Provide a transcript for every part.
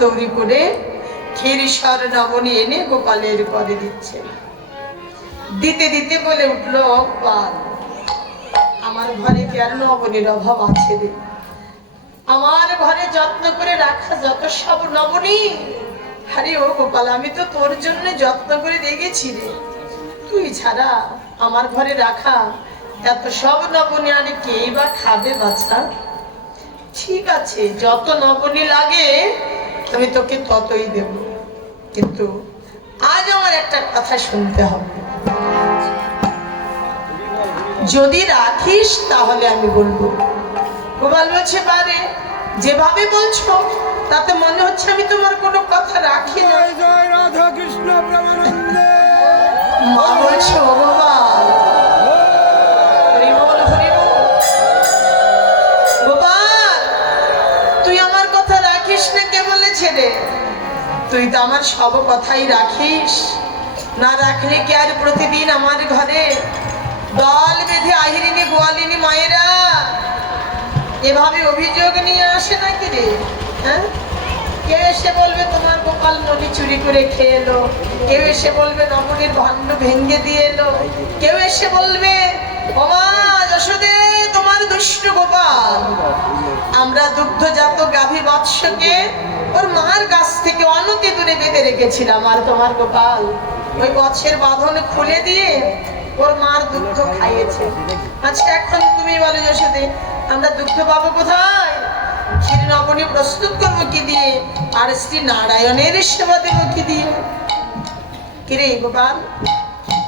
দৌড়ি করে ক্ষীরসর নবনী এনে গোপালের পরে দিচ্ছে। দিতে দিতে বলে উঠলো, গোপাল আমার ঘরে কি আর নবনীর অভাব আছে রে? আমার ঘরে যত্ন করে রাখা যত সব নবনী, আরে ও গোপাল আমি তো তোর জন্য যত্ন করে রেখেছি রে। তুই ছাড়া আমার ঘরে রাখা এত সব নবনী আর কেই বা খাবে বাছা? ঠিক আছে, যত নবনী লাগে আমি তোকে ততই দেব, কিন্তু আজ আমার একটা কথা শুনতে হবে। যদি রাখিস তাহলে আমি বলবো। গোপাল বলছে, বারে যেভাবে বলছো তাতে মনে হচ্ছে আমি তোমার কোনো কথা রাখি না। জয় রাধা কৃষ্ণ প্রেমানন্দে। মা বলছে, ও গোপাল, হরি বল হরি বল। গোপাল তুই আমার কথা রাখিস না কে বলেছে রে? তুই তো আমার সব কথাই রাখিস। না রাখলে কি আর প্রতিদিন আমার ঘরে দল বেঁধে আহিরিনী গোয়ালিনী মায়েরা এভাবে অভিযোগ নিয়ে আসে নাকি রে? হ্যাঁ, কেউ এসে বলবে তোমার গোপাল নলি চুরি করে খেয়ে এলো, কেউ এসে বলবে নবনীর ভাণ্ড ভেঙে দিয়ে এলো, কেউ এসে বলবে ওমা যশোদে তোমার দুষ্ট গোপাল আমরা দুগ্ধজাত গাভী বৎসকে ওর মার কাছ থেকে অনতি দূরে বেঁধে রেখেছিলাম, আর তোমার গোপাল ওই বৎসের বাঁধন খুলে দিয়ে ওর মার দুগ্ধ খাইয়েছে। আচ্ছা এখন তুমি বলো যশোদে, আমরা দুগ্ধ পাবো কোথায়? ক্ষীর নবনী প্রস্তুত করবো কি দিয়ে? আর শ্রী নারায়ণের সেবা দেবো কি দিয়ে? কিরে গোপাল,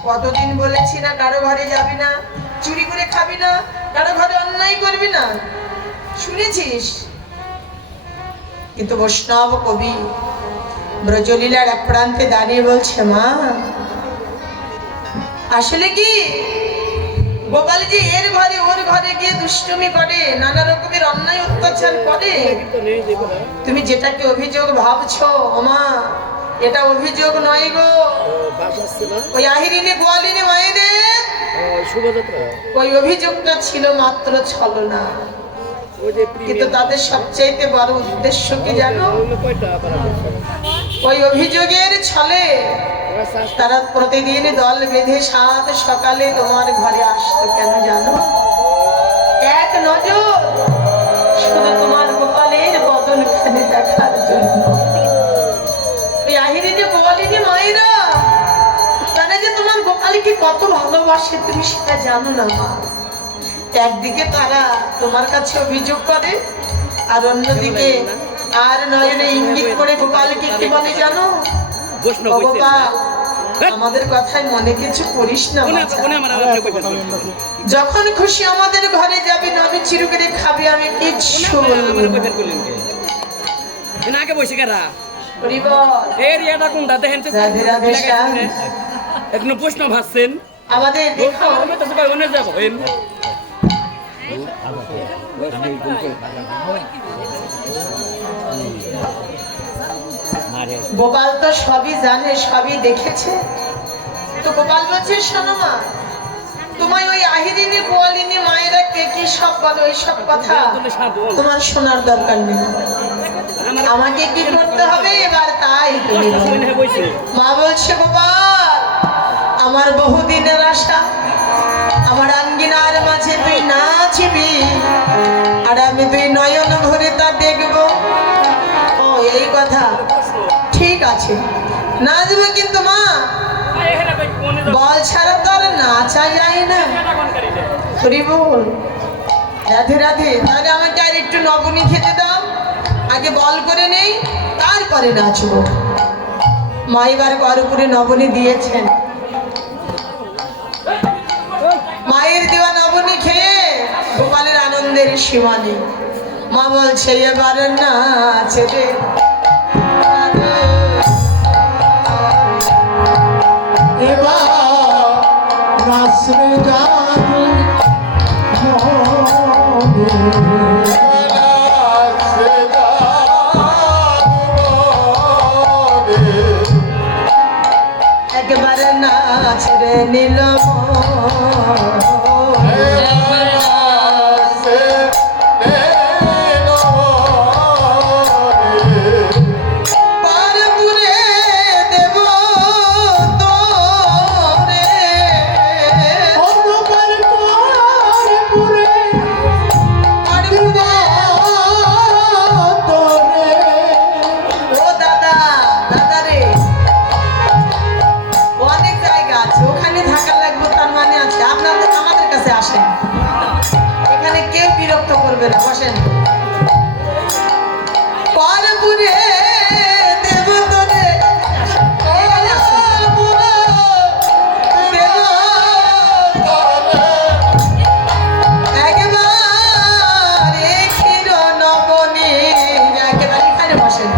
কতদিন বলেছি না কারো ঘরে যাবি না, চুরি করে খাবি না, কারো ঘরে অন্যায় করবি না, শুনেছিস? কিন্তু বৈষ্ণব কবি ব্রজলীলার এক প্রান্তে দাঁড়িয়ে বলছে, মা আসলে কি গোপাল যে এর ঘরে ওর ঘরে গিয়ে দুষ্টুমি করে, নানা রকমের অন্যায় অত্যাচার করে, তুমি যেটাকে অভিযোগ ভাবছো ওমা এটা অভিযোগ নয় গো। ওই আহিরিনী গোয়ালিনী মায়েদের ওই অভিযোগটা ছিল মাত্র ছলনা, কিন্তু তাদের সবচাইতে বড় উদ্দেশ্য কি জানো? ওই অভিযোগের ছলে তারা প্রতিদিন দল বেঁধে সাত সকালে তোমার ঘরে আসতো কেন জানো? এক নজর শুধু তোমার গোপালের বদনখানে দেখার জন্য। ওই আহিরিনী গোয়ালিনী মায়েরা তারা যে তোমার গোপালকে কত ভালোবাসে তুমি সেটা জানো না মা। একদিকে তারা তোমার কাছে অভিযোগ করে, আর অন্যদিকে আর নয়নে ইঙ্গিত করে গোপালকে কি বলে জানো? গোপাল আমাদের কথায় মনে কিছু করিস না, যখন খুশি আমাদের ঘরে যাবি নবী চিরু করে খাবি, আমি কিচ্ছু বলবো না। এখনো প্রশ্ন ভাবছেন আমাদের দেখো গোপাল তো সবই জানে, সবই দেখেছে। তো গোপাল বলছে, শোনো মা, তোমায় ওই আহিরিনী গোয়ালিনী মায়েরা কে কি সব বলো, ওই সব কথা তোমার শোনার দরকার নেই, আমাকে কি করতে হবে এবার তাই তুমি বলো। মা বলছে, গোপাল আমার বহুদিনের আশা, আমার আঙ্গিনার মাঝে তুই নাচবি আর আমি তুই নয়ন ভরে তা দেখবো। ও এই কথা, ঠিক আছে নাচবো, কিন্তু মা বল ছাড়া তো আর নাচা যায় না। হরি বল, রাধে রাধে। তাহলে আমাকে আর একটু নবনী খেতে দাও, আগে বল করে নেই তারপরে নাচবো। মা এবার গরপুরে নবনী দিয়েছেন, মায়ের দেওয়া নবনী খেয়ে গোপালের আনন্দের সীমা নেই। মা বলছে, এবার নাচ রে একবারে নাচ রে নীল রে দেব তোরে একেবারে ক্ষীর নবনী একেবারে এখানে বসেন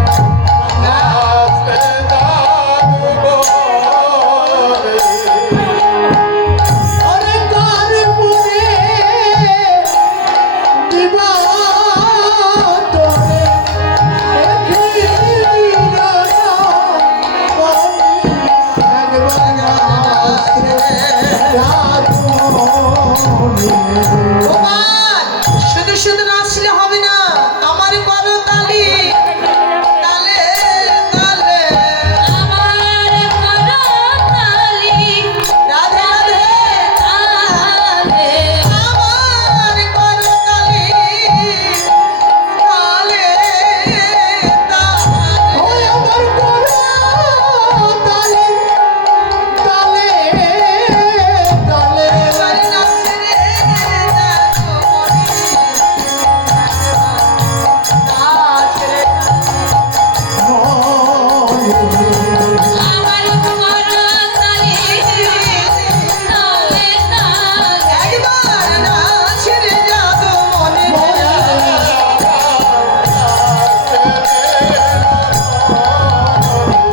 গোপাল শুধু শুধু নাচলে হবে না আমার করো তালি তালে তালে রাধে রাধে আমার করো তালি তালে তালে নাচে রে নাচ রে একবার নাচ রে জাদু মনে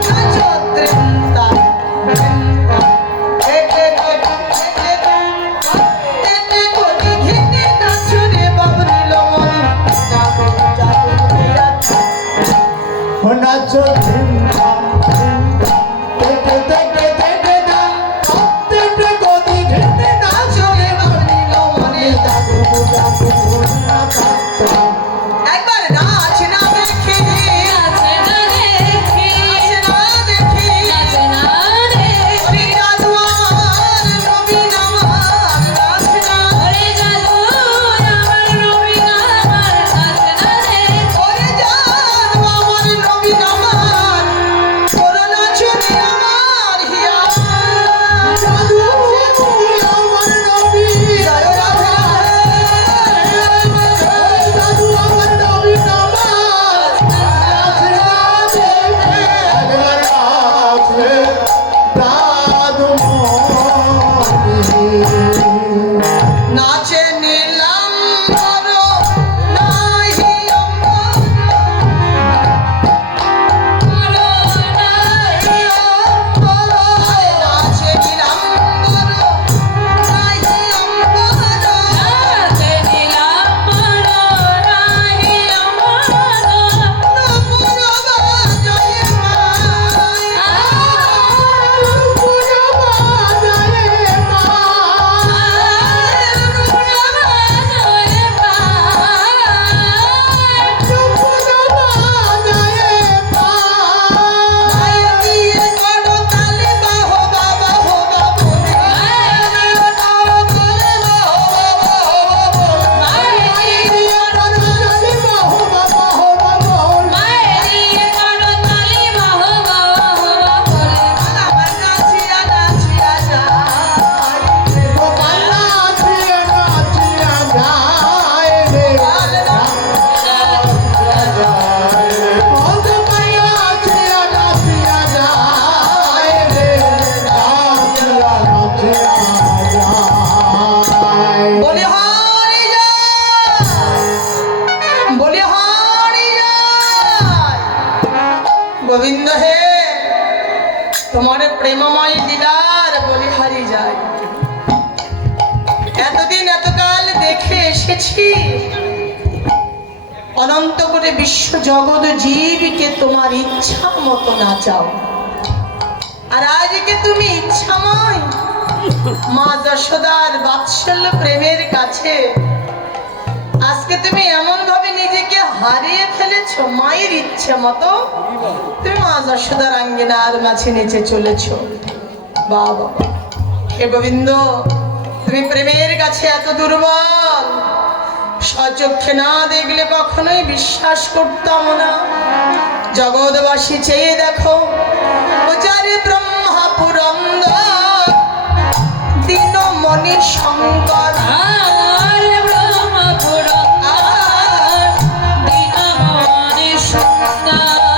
নাচো তৃন্তা তৃন্তা একে একে কোটি ঘিরে নাচো রে বাবরি লমন জাদু জাদু দিয়া নাচো নাচো রে বাবরি লমনে একবার নাচ না দেখি নাচ না দেখি ওরে জাদু আমার নবীন আমার নাচ না ওরে জাদু আমার নবীন আমার তোরা নাচো রে আমার হিয়া জয় রাধে নাচে নিলাম বড় নাহি নাচে নিলাম বড় নাহি বলি হরি জয় বলি হরি জয় গোবিন্দ হে তোমার প্রেমময় দিদার বলি হরি যায় এতদিন এতকাল দেখে এসেছি অনন্ত করে বিশ্ব জগৎ জীবকে তোমার ইচ্ছা মতো নাচাও আর আজকে তুমি ইচ্ছাময় মা যশোদার বাৎসল্য প্রেমের কাছে আজকে তুমি এমন ভাবে নিজেকে হারিয়ে ফেলেছো মায়ের ইচ্ছে মতো তুমি মা যশোদার আঙ্গিনার মাঝে নিচে চলেছো বাবা হে গোবিন্দ তুমি প্রেমের কাছে এত দুর্বল সচক্ষে না দেখলে কখনোই বিশ্বাস করতাম না জগৎবাসী চেয়ে দেখো পূজারি ব্রহ্মা পুরন্দর দীনমণি শঙ্কর ব্রহ্মপুর দীনমণি সুন্দর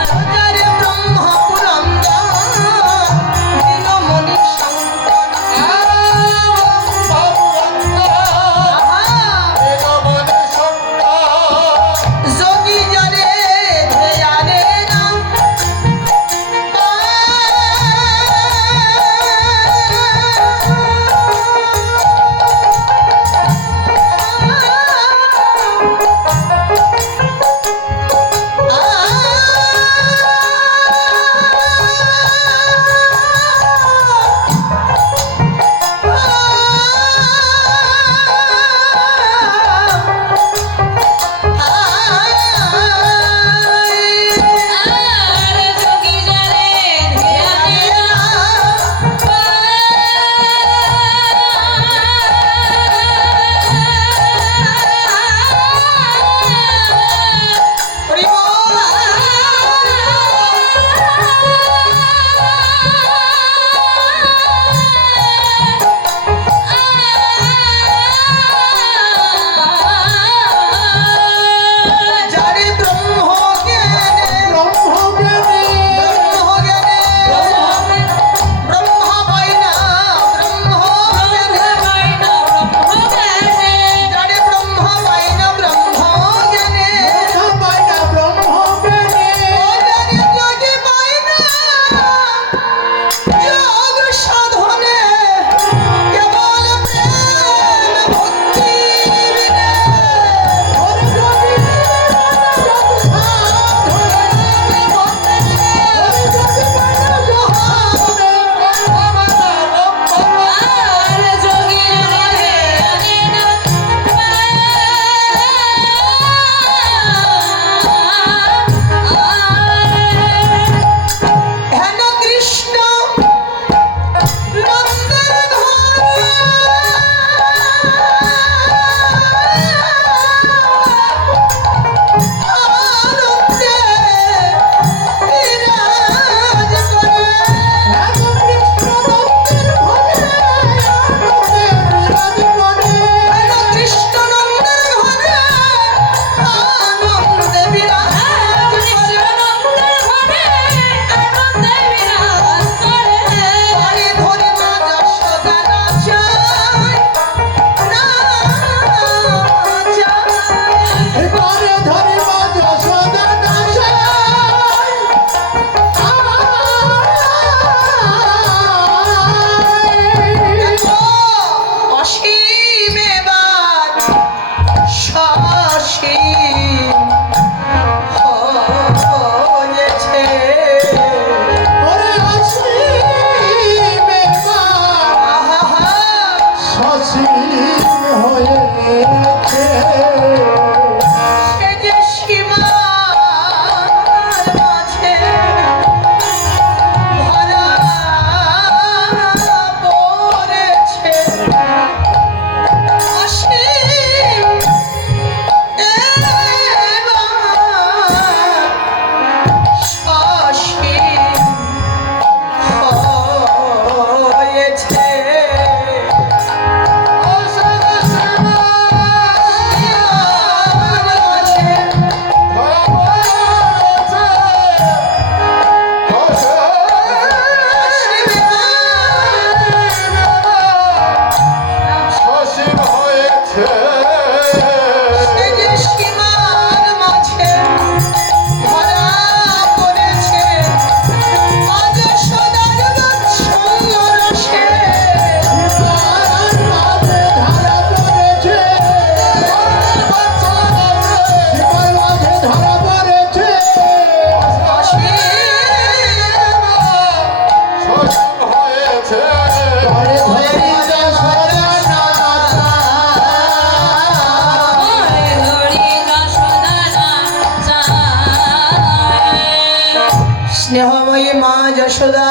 স্নেহময়ী মা যশোদা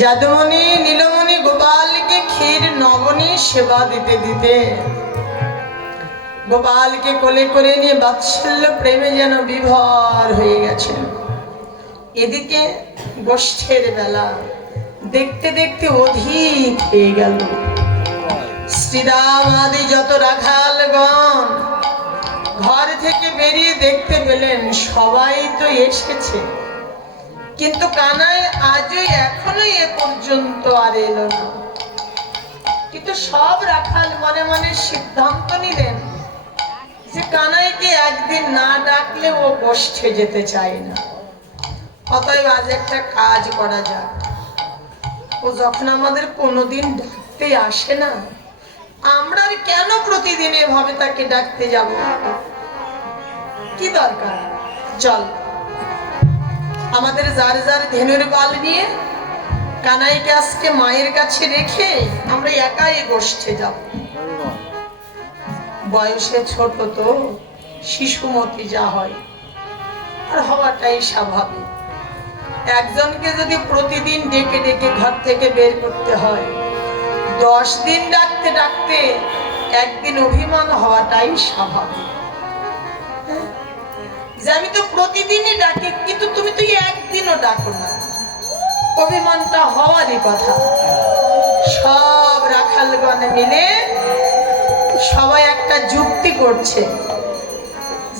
যাদুমণি নীলমণি গোপালকে ক্ষীর নবনী সেবা দিতে দিতে গোপালকে কোলে করে নিয়ে বাৎসল্য প্রেমে যেন বিভোর হয়ে গেছিল। এদিকে গোষ্ঠের বেলা দেখতে দেখতে অধিক হয়ে গেল। শ্রীরাম আদি যত রাখালগণ ঘর থেকে বেরিয়ে দেখতে পেলেন সবাই তো এসেছে, কিন্তু কানাই আজও এখনো এ পর্যন্ত আর এলো না। কিন্তু সব রাখাল মনে মনে সিদ্ধান্ত নিলেন যে কানাইকে একদিন না ডাকলে ও গোষ্ঠে যেতে চায় না। অতএব আজ একটা কাজ করা যাক, ও যখন আমাদের কোনোদিন ডাকতে আসে না, আমরা আর কেন প্রতিদিন এভাবে তাকে ডাকতে যাব? কি দরকার? চল আমাদের যার যার ধেনুর পাল নিয়ে কানাইকে আজকে মায়ের কাছে রেখে আমরা একাই গোষ্ঠে যাব। বয়সে ছোট তো, শিশুমতি যা হয় আর হওয়াটাই স্বাভাবিক। একজনকে যদি প্রতিদিন ডেকে ডেকে ঘর থেকে বের করতে হয়, 10 দিন ডাকতে ডাকতে একদিন অভিমান হওয়াটাই স্বাভাবিক। যে আমি তো প্রতিদিনই ডাকি, কিন্তু তুমি তো একদিনও ডাকো না, অভিমানটা হওয়ারই কথা। সব রাখালগণ মিলে সবাই একটা যুক্তি করছে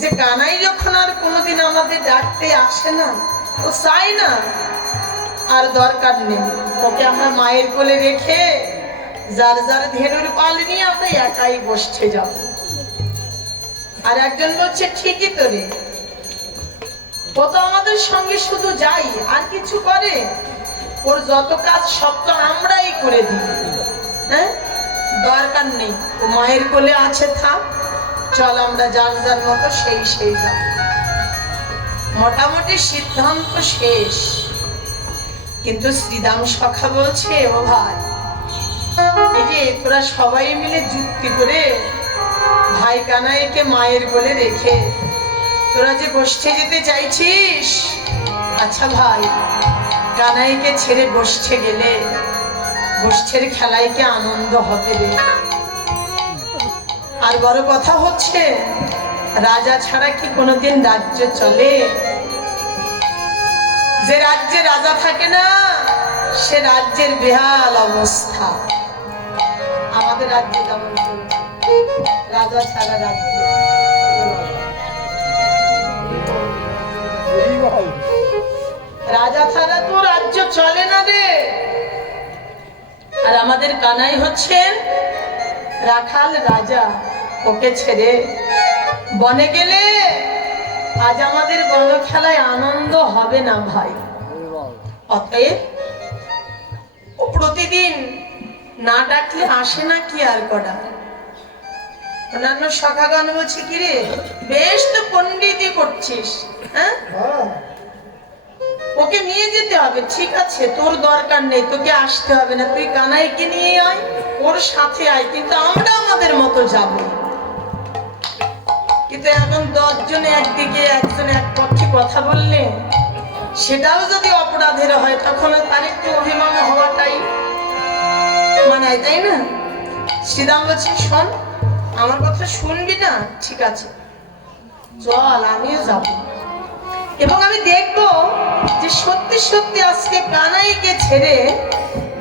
যে কানাই যখন আর কোনোদিন আমাদের ডাকতে আসে না, ও চাই না, আর দরকার নেই, ওকে আমরা মায়ের কোলে রেখে যার যার ধেনুর পাল নিয়ে আমরা একাই বসতে যাব। আর একজন বলছে ঠিকই তো রে, ও তো আমাদের সঙ্গে শুধু যাই আর কিছু করে, ওর যত কাজ সব তো আমরাই করে দিই। হ্যাঁ, দরকার নেই, ও মায়ের কোলে আছে, থাক, চল আমরা যার যার মতো সেই যাব। মোটামুটি সিদ্ধান্ত শেষ। কিন্তু শ্রীরাম সখা বলছে, ও ভাই, এই যে তোরা সবাই মিলে যুক্তি করে ভাই কানাইকে মায়ের কোলে রেখে তোরা যে গোষ্ঠে যেতে চাইছিস, আচ্ছা ভাই, কানাইকে ছেড়ে গোষ্ঠে গেলে গোষ্ঠের খেলায় কি আনন্দ হবে রে? আর বড় কথা হচ্ছে, রাজা ছাড়া কি কোনোদিন রাজ্য চলে? যে রাজ্যে রাজা থাকে না, সে রাজ্যের বেহাল অবস্থা। আমাদের রাজ্যে যেমন চলছে, রাজা ছাড়া রাজ্য, রাজা ছাড়া তো রাজ্য চলে না রে। আর আমাদের কানাই হচ্ছেন রাখাল রাজা, ওকে ছেড়ে বনে গেলে আজ আমাদের বন খেলায় আনন্দ হবে না ভাই। অতএব ও প্রতিদিন না ডাকলে আসে না, কি আর করা। অন্যান্য সখাগণ বলছে, কি রে, বেশ তো পণ্ডিতি করছিস, হ্যাঁ, ওকে নিয়ে যেতে হবে, ঠিক আছে, তোর দরকার নেই, তোকে আসতে হবে না, তুই কানাইকে নিয়ে আয়, ওর সাথে আয়, কিন্তু আমরা আমাদের মতো যাব। কিন্তু এখন 10 জনে একদিকে, একজনে এক পক্ষে কথা বললে সেটাও যদি অপরাধের হয়, তখন তার একটু অভিমান হওয়াটাই মানায়, তাই না? শ্রীরাম বলছে, শোন, আমার কথা শুনবি না? ঠিক আছে, চল, আমিও যাব, এবং আমি দেখবো যে সত্যি সত্যি আজকে কানাইকে ছেড়ে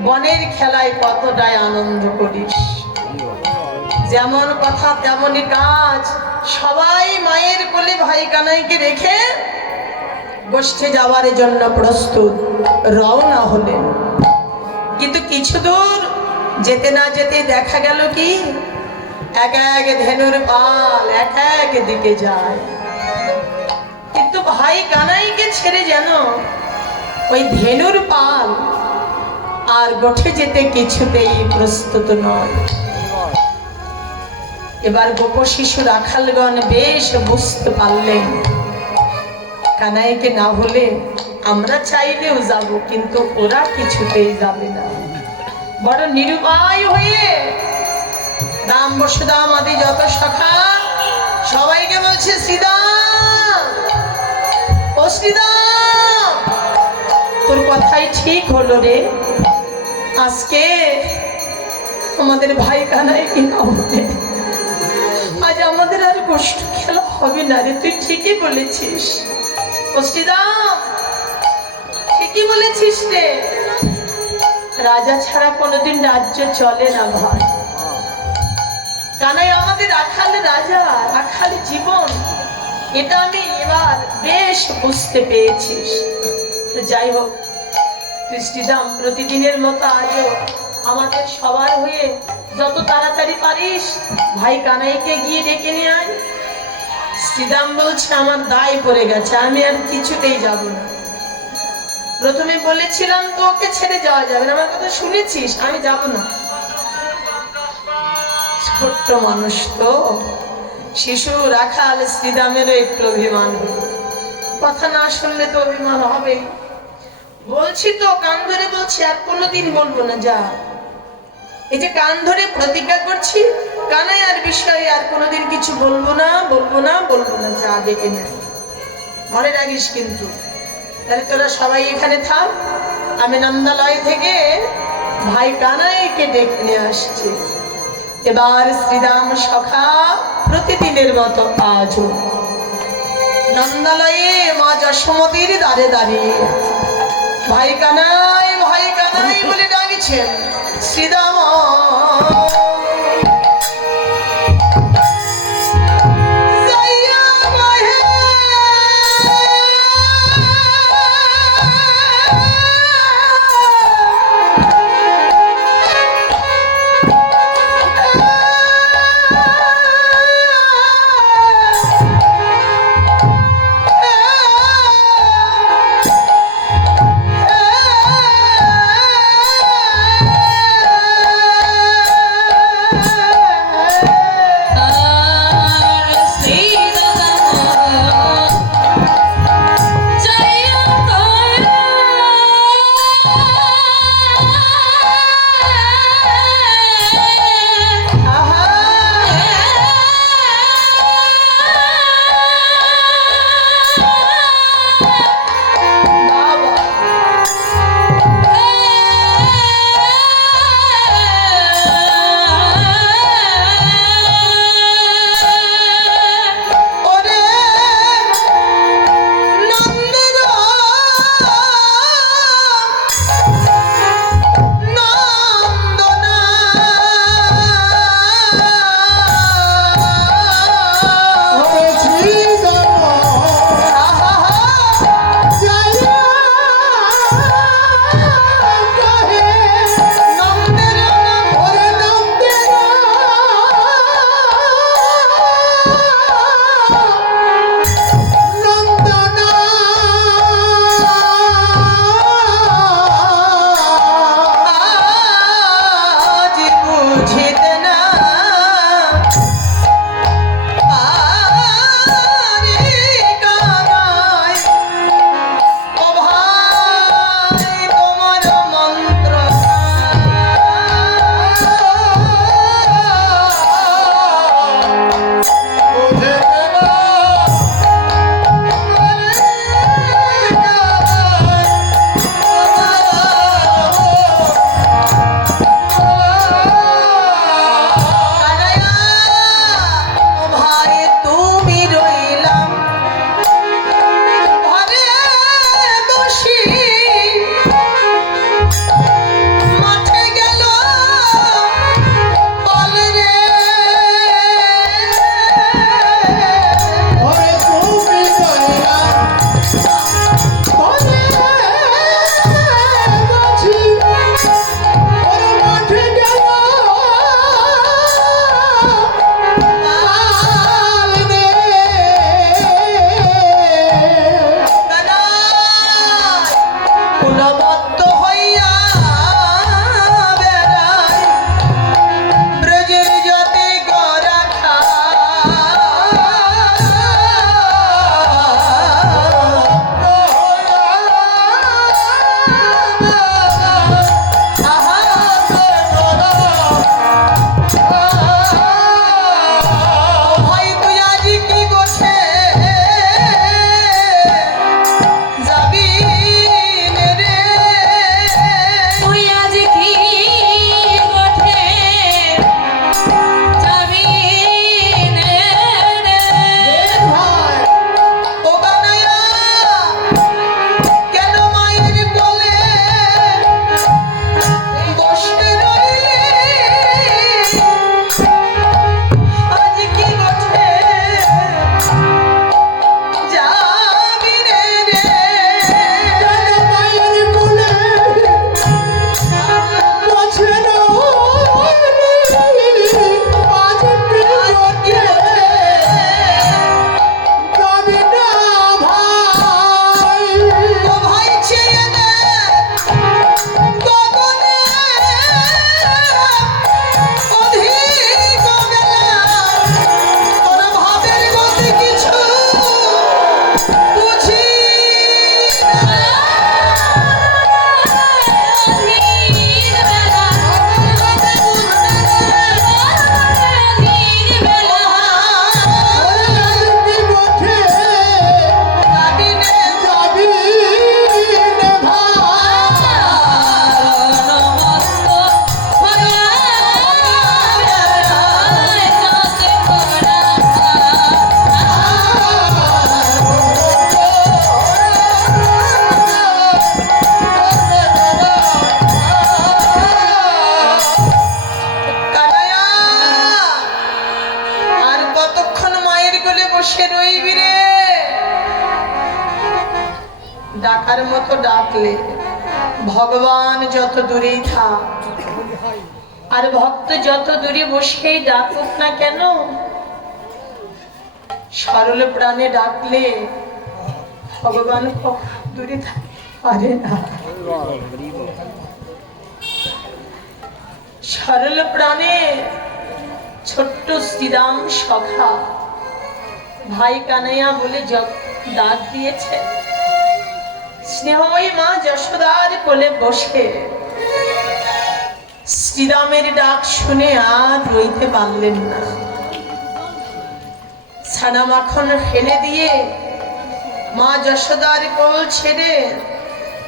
বনের খেলায় কতটাই আনন্দ করিস। যেমন কথা তেমনই কাজ। সবাই মায়ের কোলে ভাই কানাইকে রেখে গোষ্ঠে যাওয়ার জন্য প্রস্তুত রওনা হলেন। কিন্তু কিছু দূর যেতে না যেতে দেখা গেল কি, এক এক ধেনুর পাল এক এক দিকে যায়, কিন্তু ভাই কানাইকে ছেড়ে যেন ওই ধেনুর পাল আর গোঠে যেতে কিছুতেই প্রস্তুত নয়। এবার গোপ শিশু রাখালগণ বেশ বুঝতে পারলেন, কানাইকে না হলে আমরা চাইলেও যাব, কিন্তু ওরা কিছুতেই যাবে না। বড় নিরুপায় হয়ে রাম বসুদাম আদি যত সখা সবাইকে বলছে, শ্রীরাম, ও শ্রীরাম, তোর কথাই ঠিক হলো রে। আজকে আমাদের ভাই কানাই কিনা হবে, আজ আমাদের আর কষ্ট খেলা হবে না রে। তুই ঠিকই বলেছিস শ্রীরাম, ঠিকই বলেছিস রে। রাজা ছাড়া কোনোদিন রাজ্য চলে না ভাই। কানাই আমাদের রাখাল রাজা, রাখাল জীবন, এটা আমি এবার বেশ বুঝতে পেরেছিস। যাই হোক, তুই শ্রীরাম প্রতিদিনের মতো আজও আমাদের সবার হয়ে যত তাড়াতাড়ি পারিস ভাই কানাইকে গিয়ে ডেকে নিয়ে আয়। শ্রীরাম বলছে আমার দায় পড়ে গেছে, আমি আর কিছুতেই যাব না। প্রথমে বলেছিলাম তো ওকে ছেড়ে যাওয়া যাবে না, আমার কথা শুনেছিস, আমি যাব না। ছোট্ট মানুষ তো, শিশু রাখাল শ্রীরামেরও একটু অভিমান হলো। কথা না শুনলে তো অভিমান হবে। বলছি তো, কান ধরে বলছি, আর কোনোদিন বলবো না। যা, এই যে কান ধরে প্রতিজ্ঞা করছি, কানাই আর বিষয়ে আর কোনোদিন কিছু বলবো না, বলবো না, বলবো না। যা, ডেকে নে, মনে রাখিস কিন্তু। তাহলে তোরা সবাই এখানে থাক, আমি নন্দালয় থেকে ভাই কানাইকে ডেকে নিয়ে আসছি। এবার শ্রীরাম সখা প্রতিদিনের মতো আজও নন্দালয়ে মা যশোমতীর দ্বারে দাঁড়িয়ে ভাই কানাই বলে ডাকছেন। শ্রীরাম ডাকার মতো ডাকলে ভগবান যত দূরেই থাক আর ভক্ত যত দূরে বসেই ডাকুক না কেন, সরল প্রাণে ডাকলে ভগবান দূরে থাকতে পারে না। সরল প্রাণে ছোট্ট শ্রীরাম সখা ভাই কানাইয়া বলে ডাক দিয়েছে। স্নেহময়ী মা যশোদার কোলে বসে শ্রীরামের ডাক শুনে আর রইতে পারলেন না। ছানা মাখন ফেলে দিয়ে মা যশোদার কোল ছেড়ে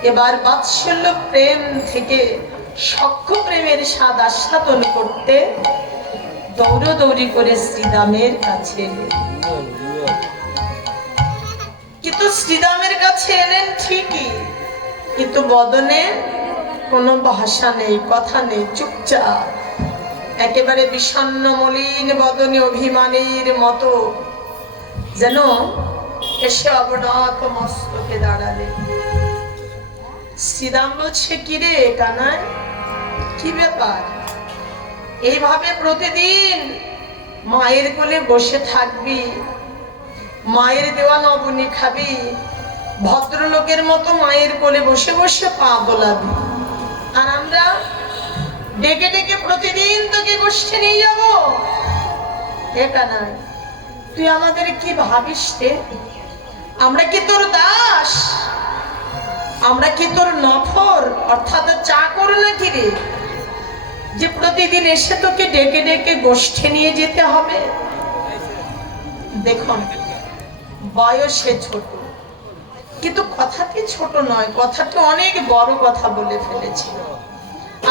এবার বাৎসল্য প্রেম থেকে সখ্য প্রেমের স্বাদ আস্বাদন করতে দৌড়দৌড়ি করে শ্রীরামের কাছে এলেন। কিন্তু শ্রীরামের কাছে এলেন ঠিকই, কিন্তু বদনে কোনো ভাষা নেই, কথা নেই, চুপচাপ একেবারে বিষণ্ণ মলিন বদনে অভিমানীর মতো যেন এসে অবনত মস্তকে দাঁড়ালে। শ্রীরাম বলছে, কিরে কানাই, কি ব্যাপার? এইভাবে প্রতিদিন মায়ের কোলে বসে থাকবি, মায়ের দেওয়া নবনী খাবি, ভদ্রলোকের মতো মায়ের কোলে বসে বসে পা দোলাবি, আর আমরা ডেকে ডেকে প্রতিদিন তোকে গোষ্ঠী নিয়ে যাবো? এটা নাই, তুই আমাদের কি ভাবিস রে? আমরা কি তোর দাস? আমরা কি তোর নফর অর্থাৎ চাকর নাকি রে, যে প্রতিদিন এসে তোকে ডেকে ডেকে গোষ্ঠী নিয়ে যেতে হবে? দেখুন, বয়সে ছোট, কিন্তু কথাটি ছোট নয়, কথাটি অনেক বড় কথা বলে ফেলেছিল।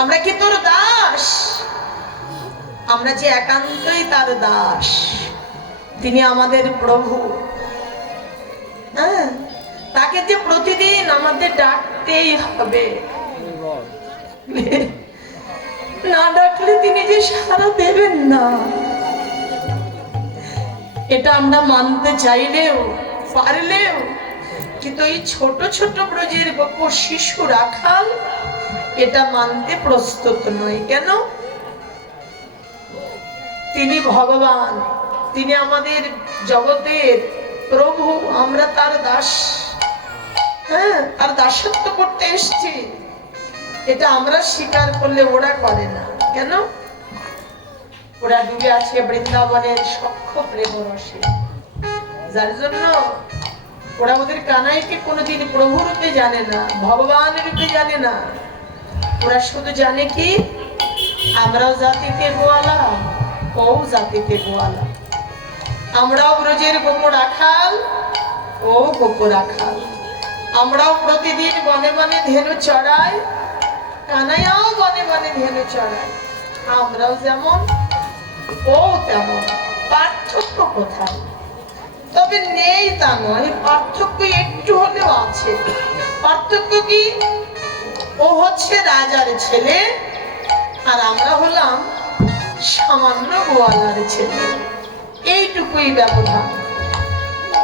আমরা কি তোর দাস? আমরা যে একান্তই তার দাস, তিনি আমাদের প্রভু। হ্যাঁ, তাকে যে প্রতিদিন আমাদের ডাকতেই হবে, না ডাকলে তিনি যে সাড়া দেবেন না। এটা আমরা মানতে চাইলেও পারলেও কিন্তু এই ছোট ছোট ব্রজের গোপু শিশু রাখাল এটা মানতে প্রস্তুত নয়। কেন? তিনি ভগবান, তিনি আমাদের জগতের প্রভু, আমরা তার দাস। হ্যাঁ, তার দাসত্ব করতে এসেছি, এটা আমরা স্বীকার করলে ওরা করে না। কেন? ওরা ডুবে আছে বৃন্দাবনের সখ্য প্রেম রসে, যার জন্য ওরা ওদের কানাইকে কোনোদিন প্রভু রূপে জানে না, ভগবান রূপে জানে না। ওরা শুধু জানে কি, আমরাও জাতিতে গোয়ালা, ও জাতিতে গোয়ালা, আমরাও ব্রজের গোপ রাখাল, ও গোপ রাখাল, আমরাও প্রতিদিন বনে বনে ধেনু চড়াই, কানাইয়াও বনে বনে ধেনু চড়াই। আমরাও যেমন ও তেমন, পার্থক্য কোথায়? তবে নেই তা নয়, পার্থক্য একটু হলেও আছে। পার্থক্য কি? ও হচ্ছে রাজার ছেলে আর আমরা হলাম সামান্য গোয়ালার ছেলে, এইটুকুই ব্যবধান,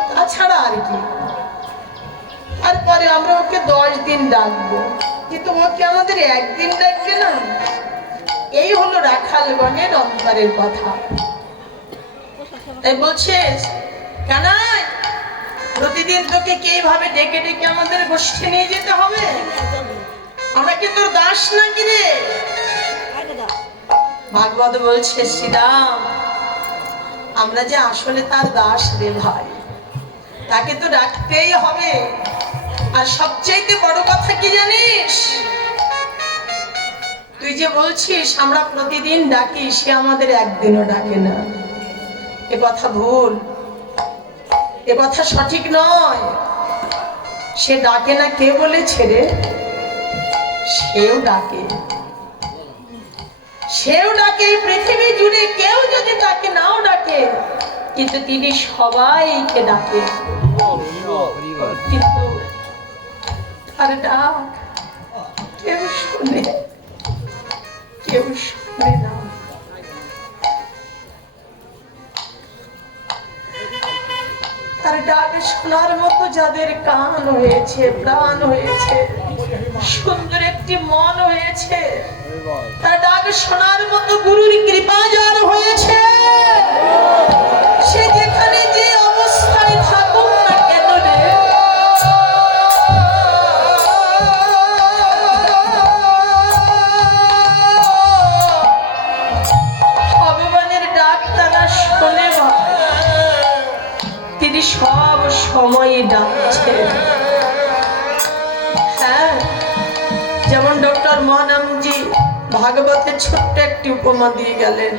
তাছাড়া আর কি। তারপরে আমরা ওকে 10 দিন ডাকবো, কিন্তু ওকে আমাদের একদিন ডাকবে না। এই হলো রাখালগণের অন্তরের কথা। তাই বলছিস কানাই, প্রতিদিন তোকে কিভাবে ডেকে ডেকে আমাদের গোষ্ঠী নিয়ে যেতে হবে? আমরা কি তোর দাস নাকি রে? ভাগবত বলছে, শ্রীরাম, আমরা যে আসলে তার দাস রে ভাই, তাকে তো ডাকতেই হবে। আর সবচাইতে বড় কথা কি জানিস? তুই যে বলছিস আমরা প্রতিদিন ডাকি, সে আমাদের একদিনও ডাকে না। এ কথা ভুল, এ কথা সঠিক নয়। সে ডাকে না কে বলেছে রে? সেও ডাকে, সেও ডাকে। পৃথিবী জুড়ে কেউ যদি তাকে নাও ডাকে, কিন্তু তিনি সবাইকে ডাকে। কিন্তু তার ডাক কেউ শুনে, কেউ শুনে না। তার তার ডাক শোনার মতো যাদের কান হয়েছে, প্রাণ হয়েছে, সুন্দর একটি মন হয়েছে, তার ডাক শোনার মতো গুরুর কৃপা যার হয়েছে, সে যেখানে যে অবস্থায় থাকুক না কেন রে, ভগবানের ডাক তারা শোনে ভাই। তিনি সব সময় ডাকছেন। হ্যাঁ, যেমন ডক্টর মহানামজি ভাগবতের ছোট্ট একটি উপমা দিয়ে গেলেন।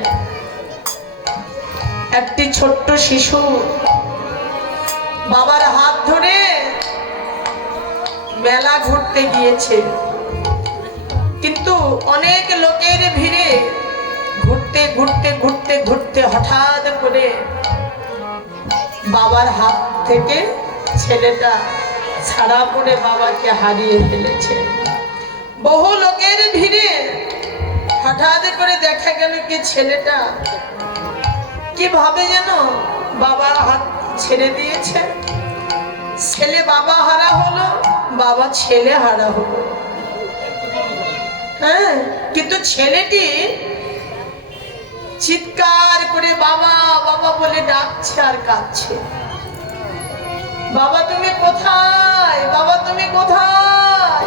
একটি ছোট্ট শিশু বাবার হাত ধরে মেলা ঘুরতে গিয়েছে, কিন্তু অনেক লোকের ভিড়ে ঘুরতে ঘুরতে ঘুরতে ঘুরতে হঠাৎ করে বাবার হাত থেকে ছেলেটা ছাড়া পড়ে বাবাকে হারিয়ে ফেলেছে। বহু লোকের ভিড়ে হঠাৎ করে দেখা গেল কি ছেলেটা কিভাবে যেন বাবার হাত ছেড়ে দিয়েছে। ছেলে বাবা হারা হলো, বাবা ছেলে হারা হলো। হ্যাঁ, কিন্তু ছেলেটি চিৎকার করে বাবা বাবা বলে ডাকছে আর কাঁদছে। বাবা তুমি কোথায়, বাবা তুমি কোথায়,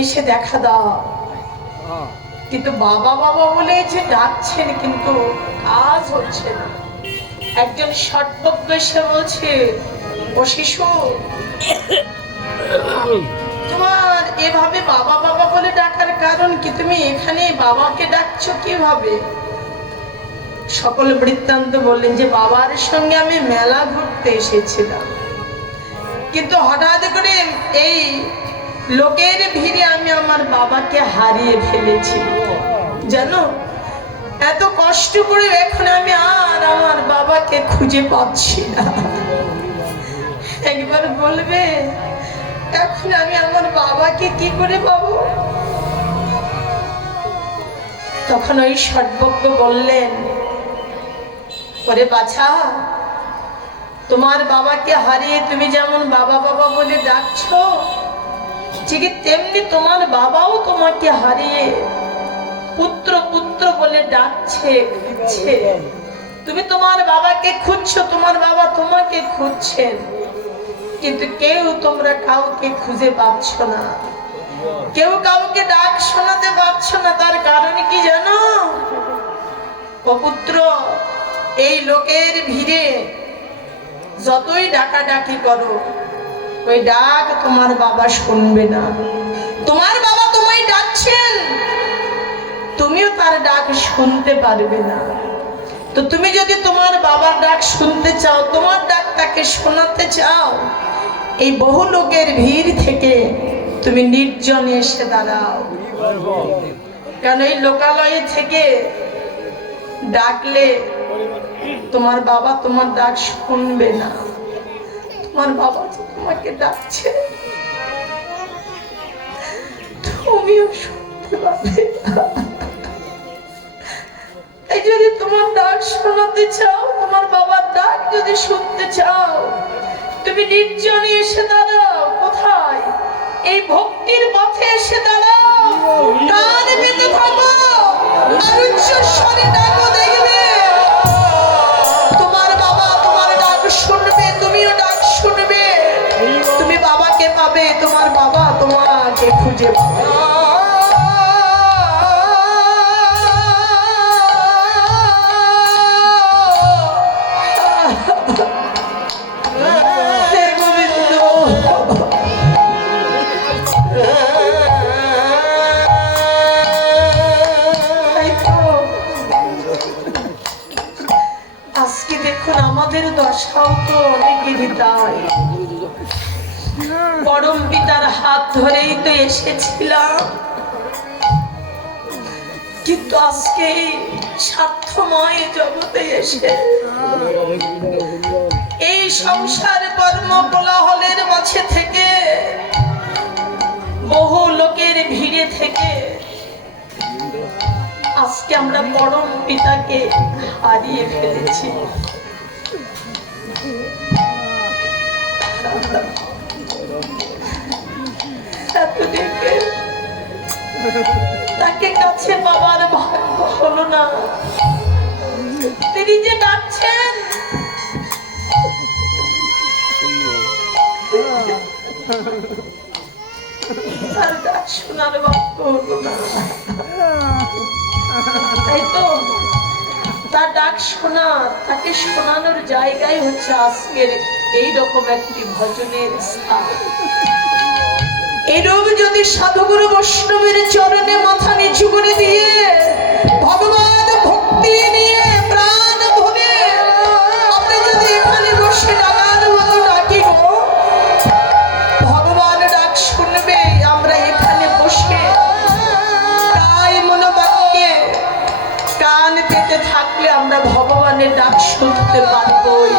এসে দেখা দাও। কিন্তু বাবা বাবা বলে যে ডাকছেন, কিন্তু কাজ হচ্ছে না। একজন সর্বজ্ঞ এসে বলছে, ও শিশু, তোমার এভাবে বাবা বাবা বলে ডাকার কারণ কি? তুমি এখানে বাবাকে ডাকছো কিভাবে? সকল বৃত্তান্ত বললেন যে বাবার সঙ্গে আমি মেলা ঘুরতে এসেছিলাম, কিন্তু হঠাৎ করে এই লোকের ভিড়ে আমি আমার বাবাকে হারিয়ে ফেলেছি। জানো, এত কষ্ট করে এখন আমি আর আমার বাবাকে খুঁজে পাচ্ছি না। একবার বলবে এখন আমি আমার বাবাকে কি করে পাবো? তখন ওই সর্বজ্ঞ বললেন, ওরে বাছা, তোমার বাবাকে হারিয়ে তুমি যেমন বাবা বাবা বলে ডাকছো, ঠিক তেমনি তোমার বাবাও তোমাকে হারিয়ে পুত্র পুত্র বলে ডাকছে, খুঁজছে। তুমি তোমার বাবাকে খুঁজছো, তোমার বাবা তোমাকে খুঁজছেন, কিন্তু কেউ তোমরা কাউকে খুঁজে পাচ্ছ না, কেউ কাউকে ডাক শোনাতে পারছো না। তার কারণ কি জানো? ও পুত্র, এই লোকের ভিড়ে যতই ডাকাডাকি করো, ওই ডাক তোমার বাবা শুনবে না। তোমার বাবা তোমায় ডাকছেন, তুমিও তার ডাক শুনতে পারবে না। তো তুমি যদি তোমার বাবার ডাক শুনতে চাও, তোমার ডাক তাকে শোনাতে চাও, এই বহু লোকের ভিড় থেকে তুমি নির্জনে এসে দাঁড়াও। কারণ এই লোকালয়ে থেকে ডাকলে তোমার বাবা তোমার ডাক শুনবে না। তোমার বাবা তো তোমাকে ডাকছে, তুমিও শুনতে পাবে না। এই যদি তোমার ডাক শোনাতে চাও, তোমার বাবার ডাক যদি শুনতে চাও, তুমি নির্জনে এসে দাঁড়াও। কোথায়? এই ভক্তির পথে এসে দাঁড়াও, কান পেতে থাকো, আর উচ্চস্বরে ডাকো, দেখবে তোমার বাবা তোমার ডাক শুনবে, তুমিও ডাক শুনবে, তুমি বাবাকে পাবে, তোমার বাবা তোমাকে খুঁজে পাবে। আজকে দেখুন আমাদের দশাও তো অনেকেরই তাই। পরম পিতার হাত ধরেই তো এসেছিলাম, কিন্তু আজকে এই স্বার্থময় জগতে এসে এই সংসার কর্ম কোলাহলের মাঝে থেকে, বহু লোকের ভিড়ে থেকে আজকে আমরা পরম পিতাকে হারিয়ে ফেলেছি। এত ডেকে তাকে কাছে পাওয়ার ভাগ্য হলো না। তিনি যে ডাকছেন তার ডাক শোনার ভাগ্য হলো না। তাই তো তার ডাক শোনা, তাকে শোনানোর জায়গায় হচ্ছে আজকের এইরকম একটি ভজনের স্থান। এরূপ যদি সাধুগুরু বৈষ্ণবের চরণে মাথা নিচু করে দিয়ে ভগবান ভক্তি নিয়ে প্রাণ ভরে আমরা যদি এখানে বসে ডাকার মতো ডাকি গো, ভগবান ডাক শুনবে। আমরা এখানে বসে তাই মনোবাক্যে কান পেতে থাকলে আমরা ভগবানের ডাক শুনতে পারবই।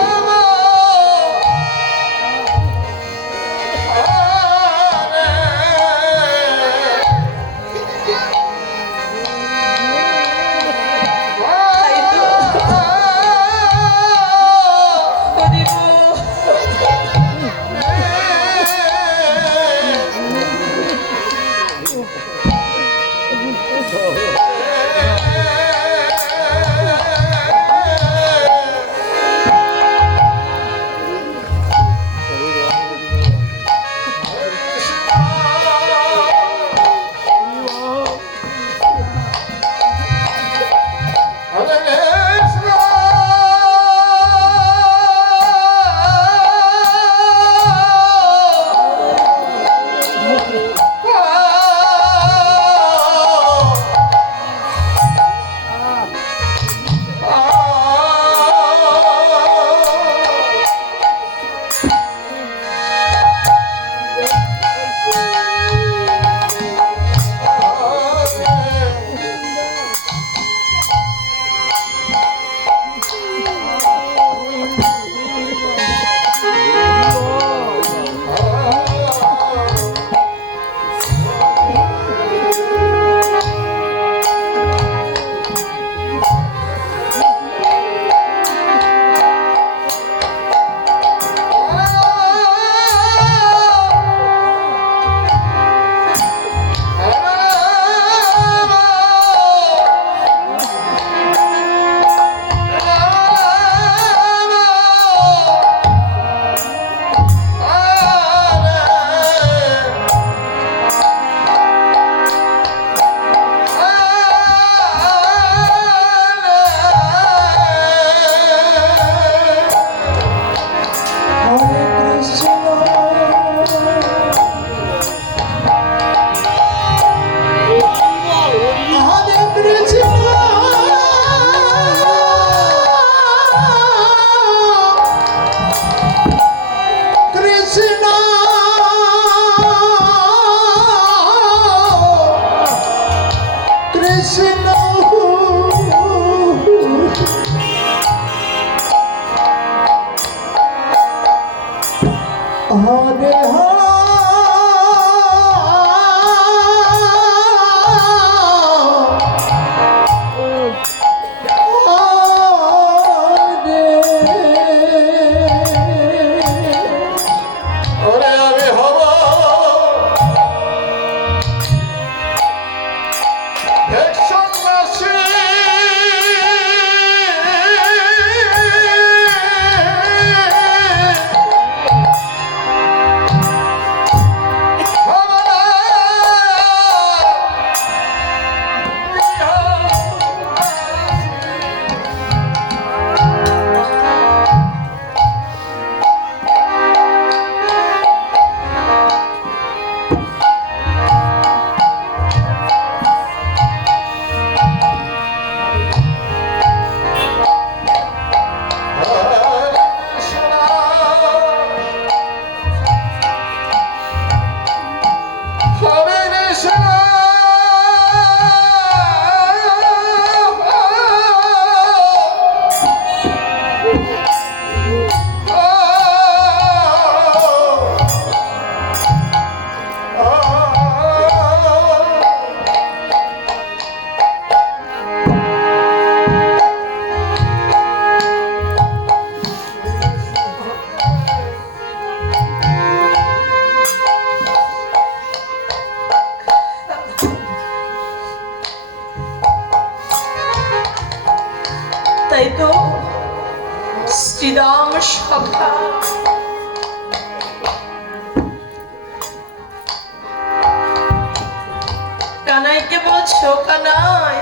কানাইকে বলছো কানাই,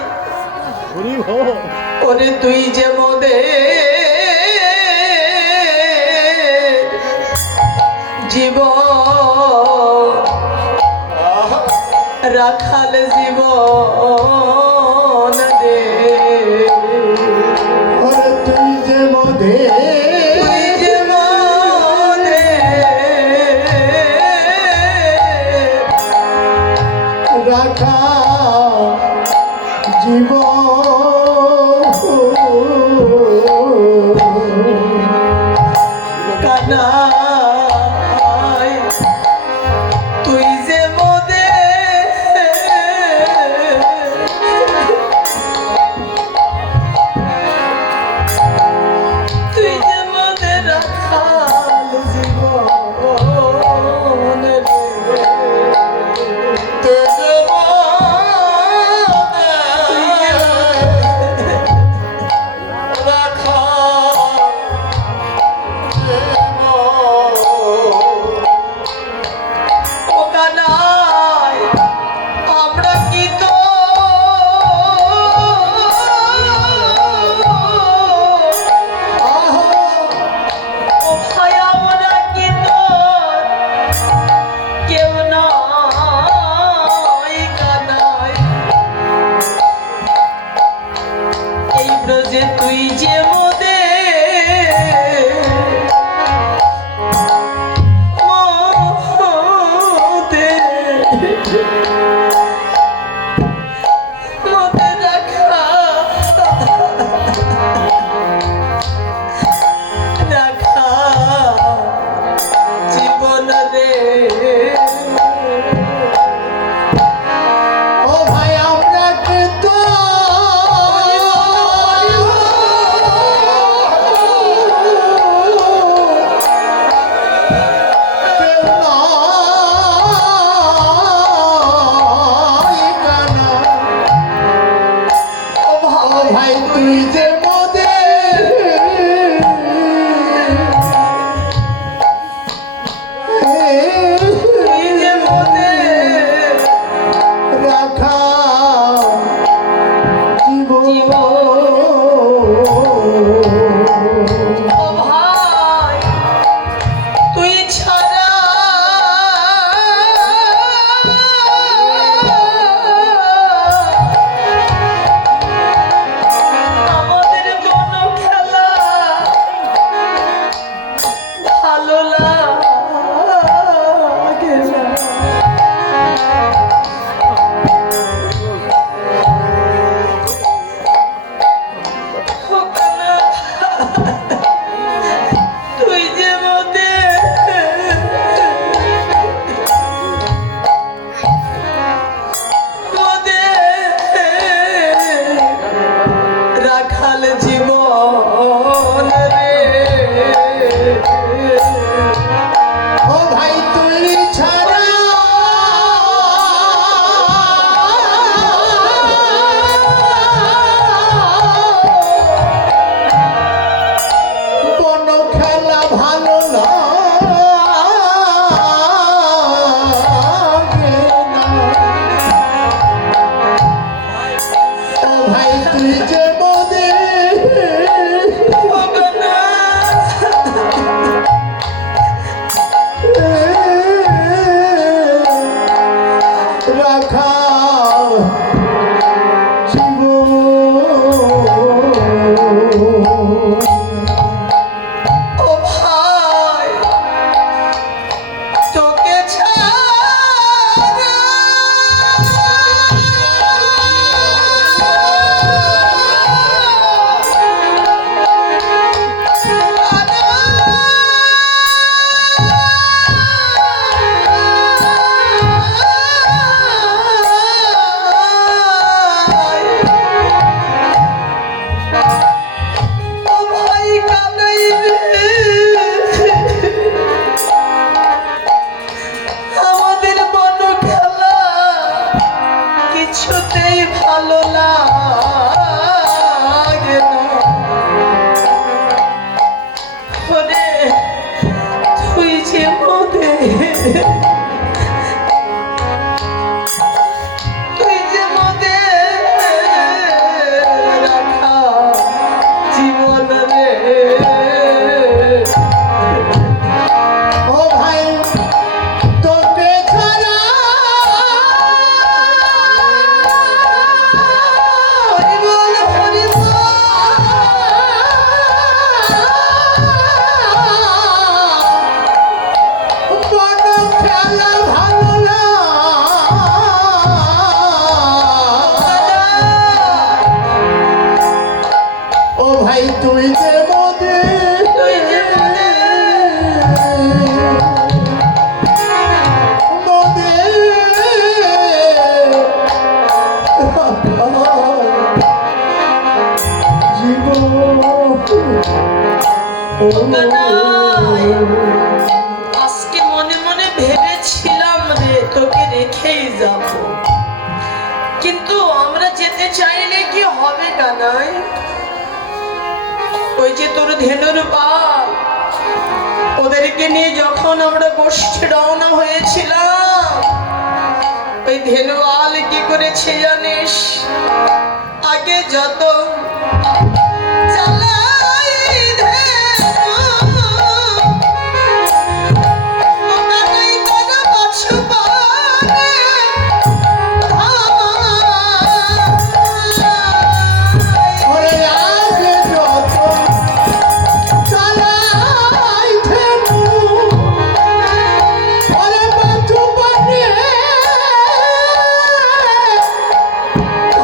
ওরে তুই যে মোদের জীবন, রাখাল জীবন রে, ওরে তুই যে মোদের তুই যে মোদের রাখা জীবন কানাই, তুই যে মোদের তুই যে মোদের রাখাল জীবন রে, তুই যে রাখা ও কানাই, আমরা কি তো ও ভাই, আমরা কি তো কেউ নয় কানাই, এই ব্রজে তুই যে মোদের রাখা জীবন রে, ও ভাই আমরা কিন্তু কেউ নয় কানা। ও ভাই তুই যে মোদের তুই যে মোদের রাখা জীবন ও ভাই, তুই ছাড়া আমাদের কোনো খেলা ভালো লাগে না। ও কানা, তুই যে মোদের রাখাল জীবন রে, ও ভাই তুই ছাড়া কোন খেলা ভালো লাগে না। ও ভাই তুই যে মোদের ও কানা, রাখা জীবন ও ভাই, তোকে ছাড়া তুই যে জ্বালা ভালো না ও ভাই তুই যে মোদের তুই যে আজকে মনে মনে ভেবেছিলাম রে তোকে রেখেই যাব, কিন্তু আমরা যেতে চাইলে কি হবে কানাই? ওই যে তোর ধেনুর পাল, ওদেরকে নিয়ে যখন আমরা গোষ্ঠী রওনা হয়েছিলাম, ওই ধেনুয়াল কি করেছে জানিস? আগে যত চালাই ধেনু, ও কানাই তোর বাছু পারে ওরে আগে যত চালাই ধেনু ওরে বাছু পারে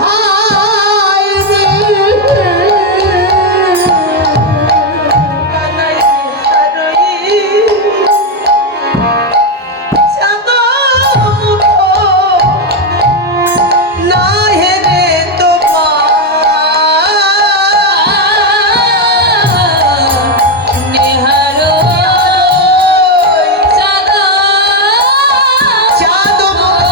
ভাই রে কানাই হারই চাঁদ মুখ না হেরে চাঁদ মুখ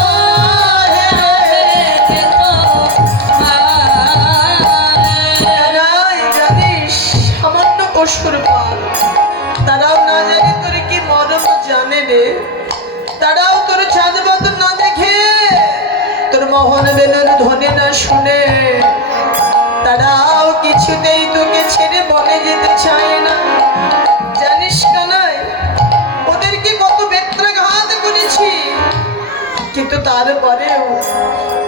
তারাই জানিস সামান্য পশুর পাল, তারাও না জানে তোর কি মরম জানে রে, তারাও তোর চাঁদ বাদর না দেখে, তোর মোহন বেলুন ধ্বনি না শুনে, তারাও কিছুতেই তোকে ছেড়ে বনে যেতে চায় না। জানিস কানাই, ওদেরকে কত বেত্রাঘাত করেছি, কিন্তু তারপরেও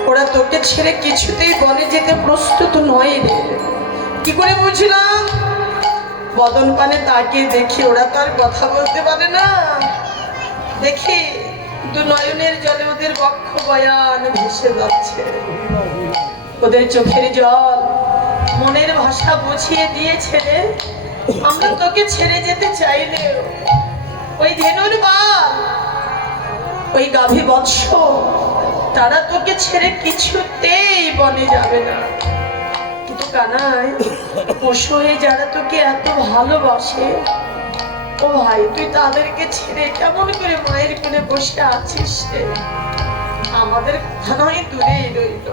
ওরা তোকে ছেড়ে কিছুতেই বনে যেতে প্রস্তুত নয় রে। কি করে বুঝলাম? বদন পানে তাকিয়ে দেখি ওরা তো আর কথা বলতে পারে না, দেখি দু নয়নের জলে ওদের বক্ষ বয়ান ভেসে যাচ্ছে, ওদের চোখের জল মনের ভাষা বুঝিয়ে দিয়েছে রে। আমরা তোকে ছেড়ে যেতে চাইলেও ওই ধেনুর বাল, ওই গাভী বৎস, তারা তোকে ছেড়ে কিছুতেই বনে যাবে না। কিন্তু কানাই, পশু হয়ে যারা তোকে এত ভালোবাসে, ও ভাই তুই তাদেরকে ছেড়ে কেমন করে মায়ের কোলে বসে আছিস রে? আমাদের কথা নয় দূরেই রইল,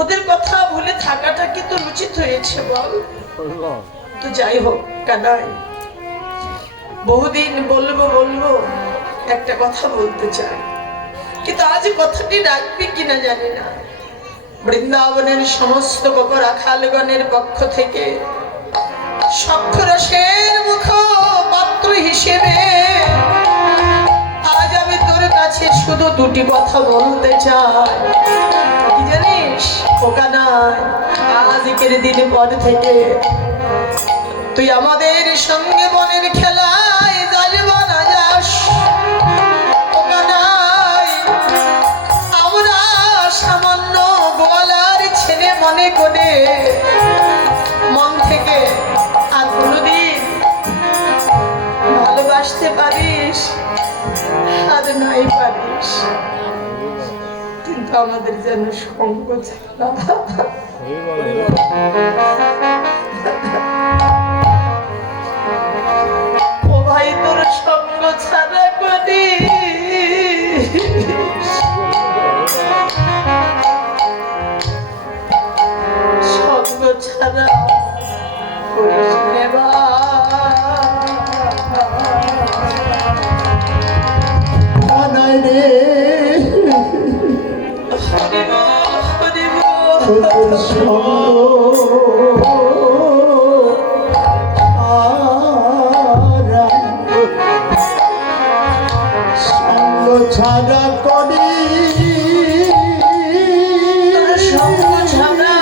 ওদের কথা ভুলে থাকাটা কি তোর উচিত হয়েছে বল? তো যাই হোক কানাই, বহুদিন বলবো বলবো একটা কথা বলতে চাই, কিন্তু আজ কথাটি রাখবি কিনা জানি না। বৃন্দাবনের সমস্ত গোপ রাখালগণের পক্ষ থেকে সক্ষরসের মুখ পাত্র হিসেবে আজ আমি তোর কাছে শুধু দুটি কথা বলতে চাই। কি জানিস ও কানাই, আজকের দিন পর থেকে তুই আমাদের সঙ্গে বনের খেলায় যাইবা না যাস। ও কানাই, আমরা সামান্য গোয়ালার ছেলে মনে করে মন থেকে আর কোনোদিন ভালোবাসতে পারিস আর নাই পারিস, কিন্তু আমাদের যেন সঙ্গ ছাড়া ও ভাই তোর সঙ্গ ছাড়া করি সঙ্গ ছাড়া করিস রে কানাই রে তোর সঙ্গ সঙ্গ ছাড়া করি সঙ্গ ছাড়া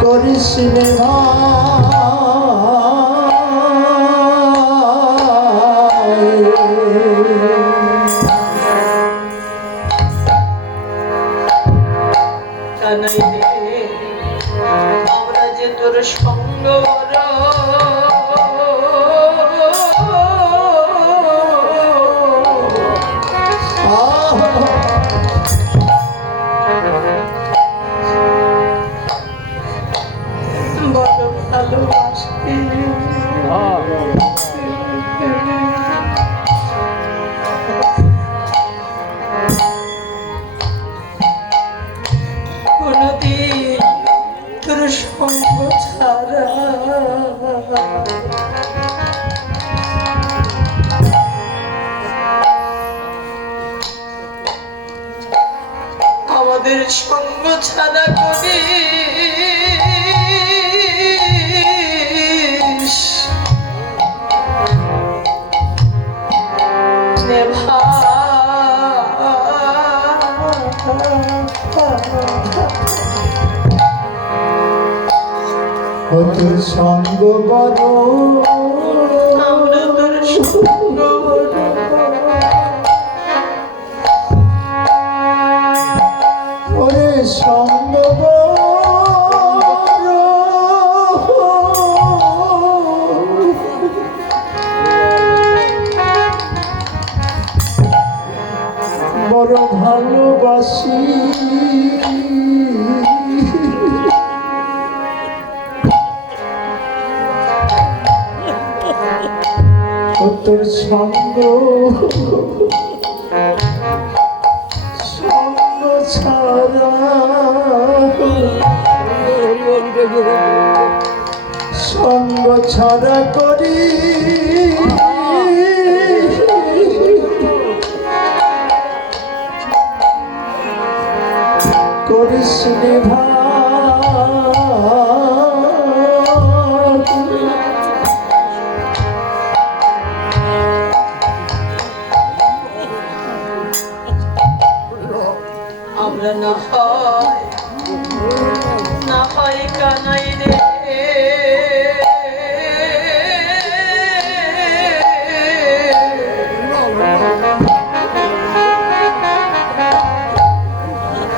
করিস রে ভাই বড় ভালোবাসি। কোনদিন তোর সঙ্গ ছাড়া আমাদের সঙ্গ ছাড়া করিস নে তোর সঙ্গ বড় আমরা তোর সঙ্গ ওরে সঙ্গ বড় বড় ভালোবাসি তোর সঙ্গ সঙ্গ ছাড়া সঙ্গ ছাড়া করি করিস রে ভাই আমরা না হয় কানাই রে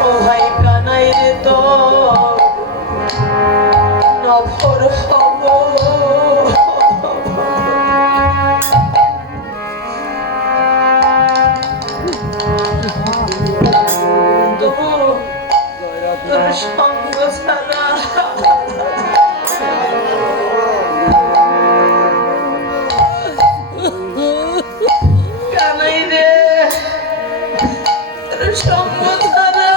ও ভাই কানাই রে তো নফর হব তোর সঙ্গ ছাড়া কানাই রে তোর সঙ্গ ছাড়া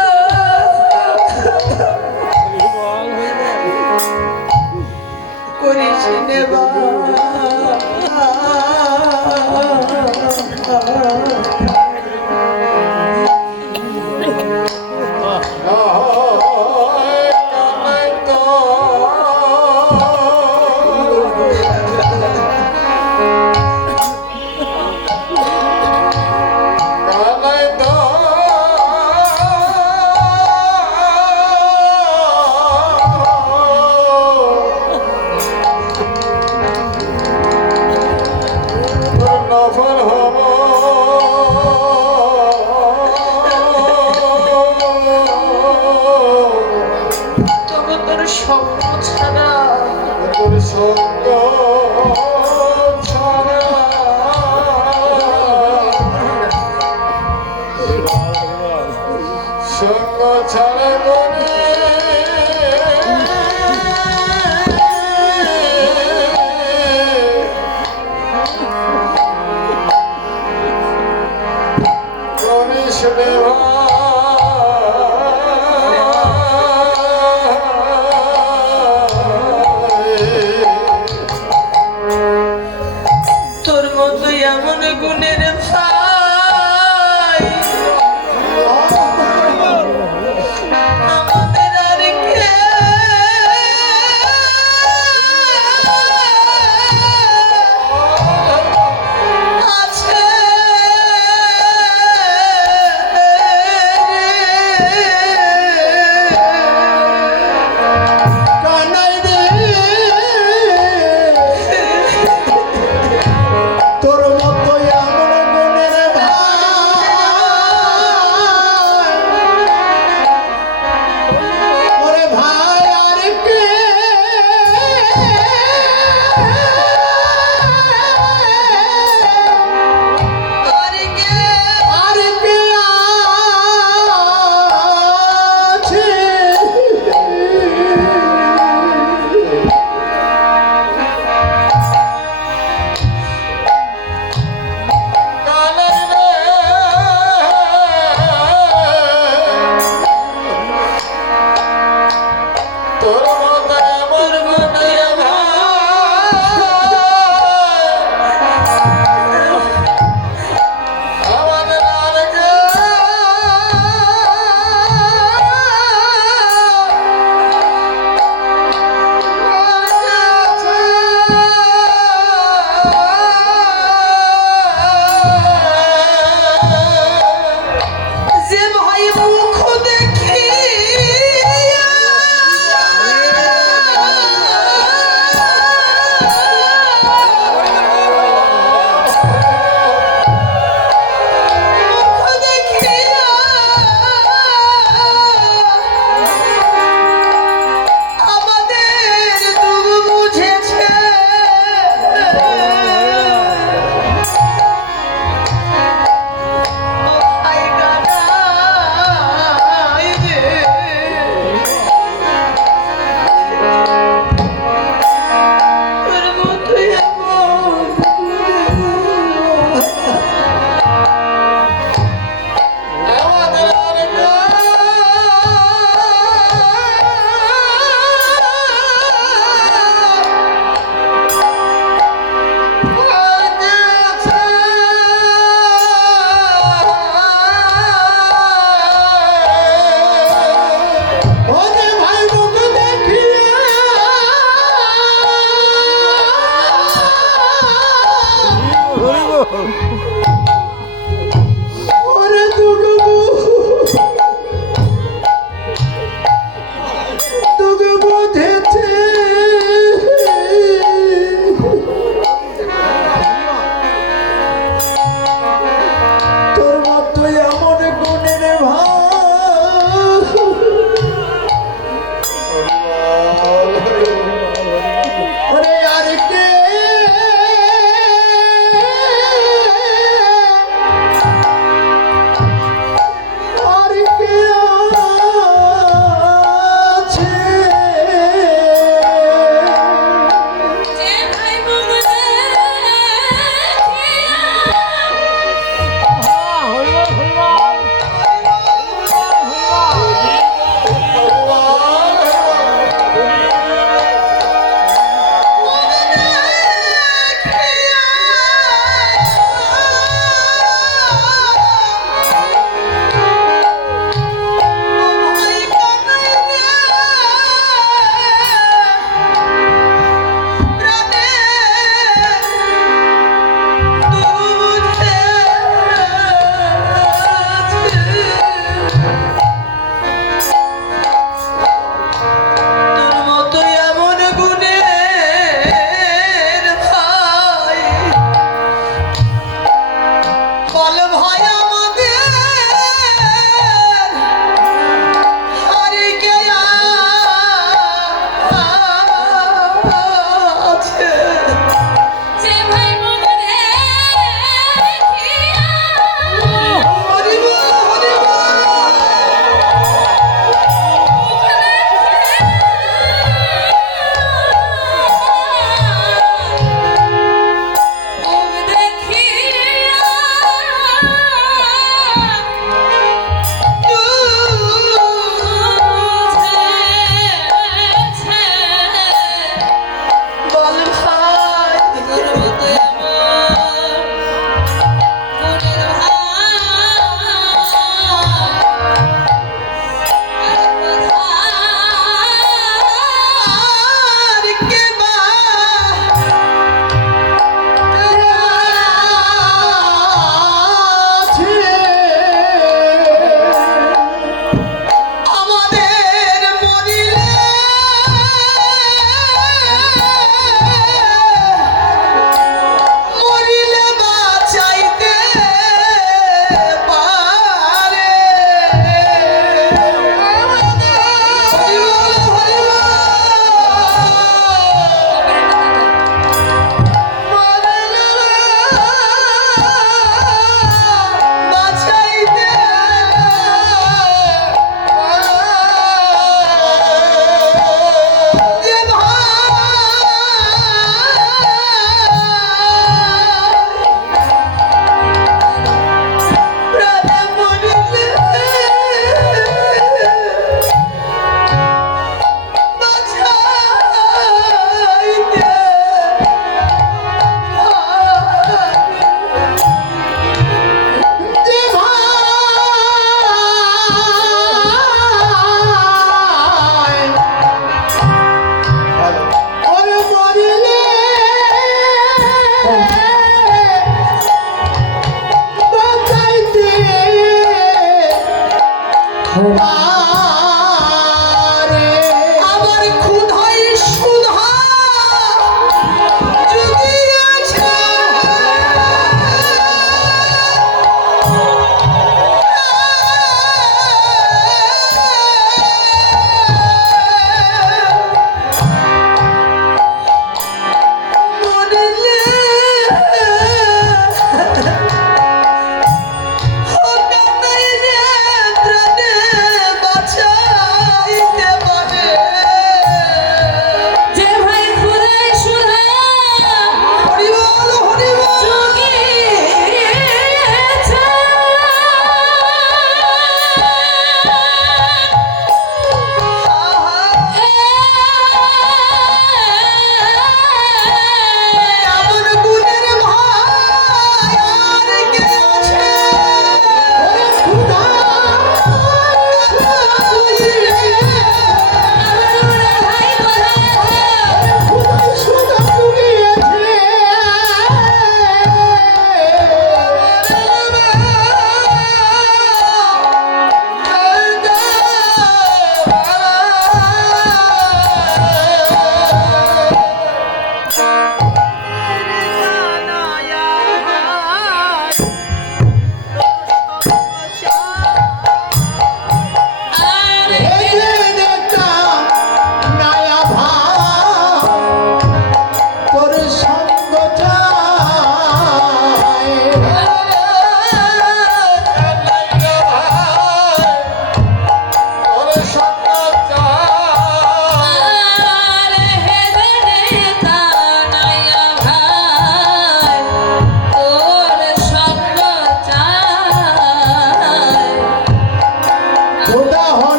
করিস নেবা তবু তোর সঙ্গ ছাড়া তোর সঙ্গ ছাড়া সঙ্গ ছাড়া করে করিস রে তোর মতো এমন গুণের ভাই আমাদের আর কে আছে কানাই রে তোর মতো এমন গুণের ওরে তোকে তোকে বোঝেছে তোর মতোই এমন গুণের ওরে আর কে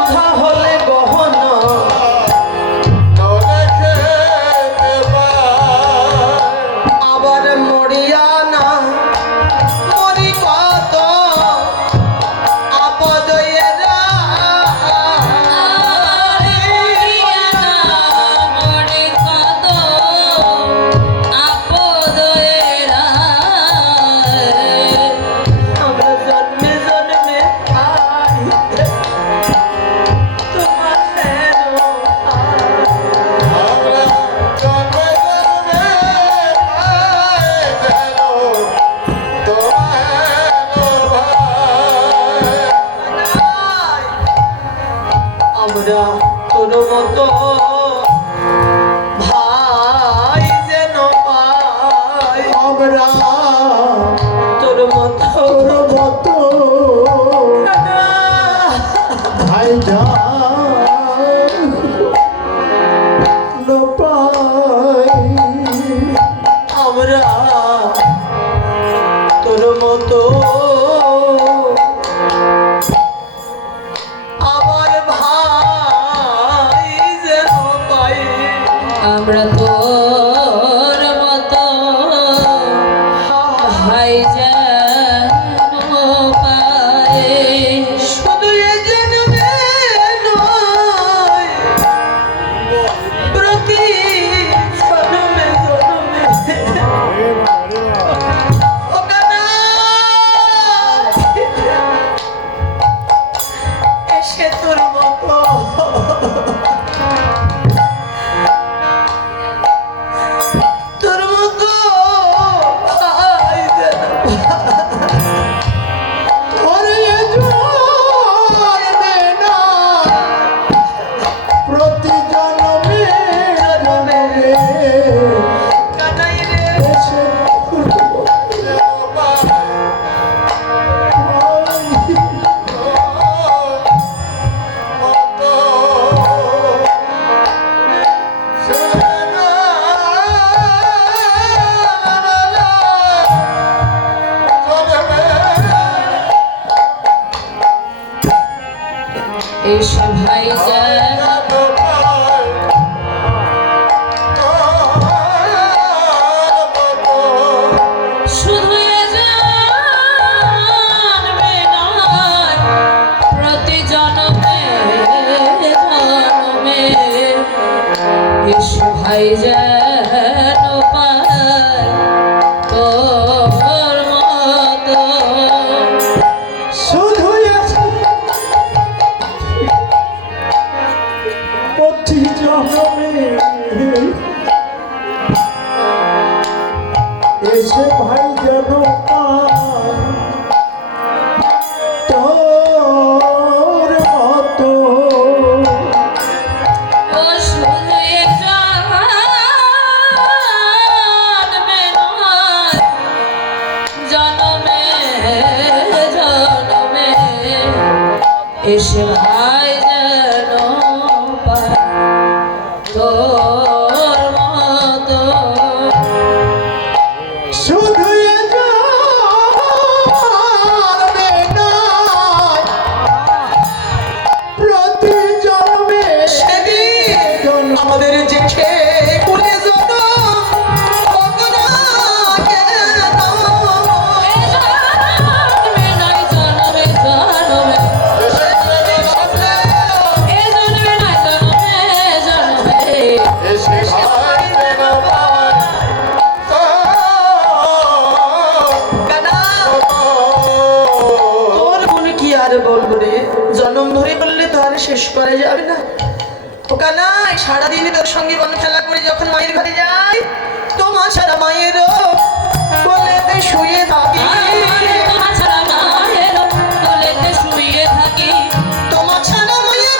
সন্ধ্যা হলে গহনা আবার মরিয়া না মরি কত আপদ এরা আমরা জন্মে জন্মে খাই তোমার হেন আমরা তোর মতো ভাই যেন পাই আমরা তোর মতো তোর মতো ভাই পাই আমরা তোর মতো আমার ভাই যেন পাই আমরা তোর মতো ভাই যেন পাই শুধু এ জন্মে নয় প্রতি জন্মে জন্মে ও কানাই, এসে তোর মতো তোর মতো ভাই যেন ওরে জন্মে না প্রতি জন্মে জন্মে কানাই রে এসে এসে ভাই যেন শুধু এ জন্মে নয় প্রতি জন্মে জন্মে এসে ভাই যেন পাই তোর মতো শুধু প্রতি জন্মে এসে ভাই যেন পাই তোর মতো ও শুধু এ জন্মে নয় জন্মে জন্মে এসে ভাই যেন পাই তোর মতো শুধু এ জন্মে নয় প্রতি জন্মে সেদিন আমাদের জেঠে কুলে জন্য কখনো কেন এ জন্মে নয় জন্মে জন্মে এ জন্মে নয় জন্মে জন্মে এসে ভাই যেন পাই তোর গুণ কি আর বলবো রে জন্ম ধরে বললে তো আর শেষ করা যাবে না ও কানাই সারাদিনে তোর সঙ্গে বন খেলা করে যখন মায়ের ঘরে যাই তোমার সারা মায়ের বলেতে শুয়ে থাকি তোমার ছাড়া মায়ের কোলেতে শুয়ে থাকি তোমার সারা মায়ের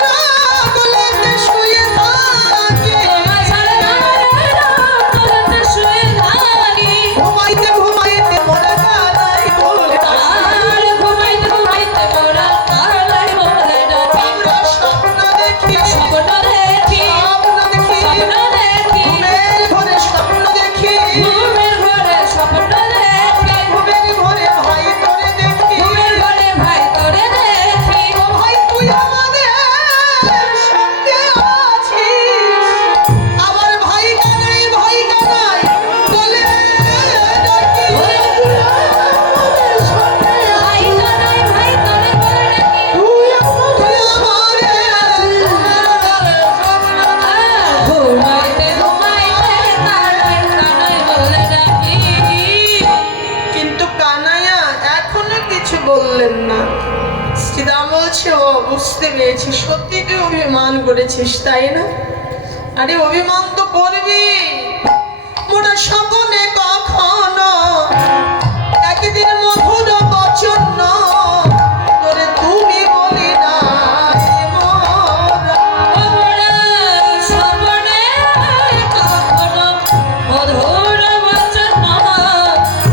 বলেতে শুয়ে থাকি তোমার ছাড়া মায়ের কোলেতে শুয়ে থাকি ঘুমাইতে ঘুমাইতে মোরা কানাই বলে আর ঘুমাইতে ঘুমাইতে মোরা কালাই বলে ডাকি আমরা স্বপ্ন দেখি স্বপ্ন দেখি স্বপ্ন দেখি স্বপ্ন দেখি ঘুমের ঘরে স্বপ্ন দেখি ঘুমের ঘরে স্বপ্ন দেখি ঘুমের ঘরে করেছি, সত্যি তুই অভিমান করেছিস তাই না? আরে অভিমান তো করবি, মোটা সকলে কখনো একদিন মধুর বচন তোরে তুমি বলি না মোরা। ওরা সপনে কখনো মধুর বচন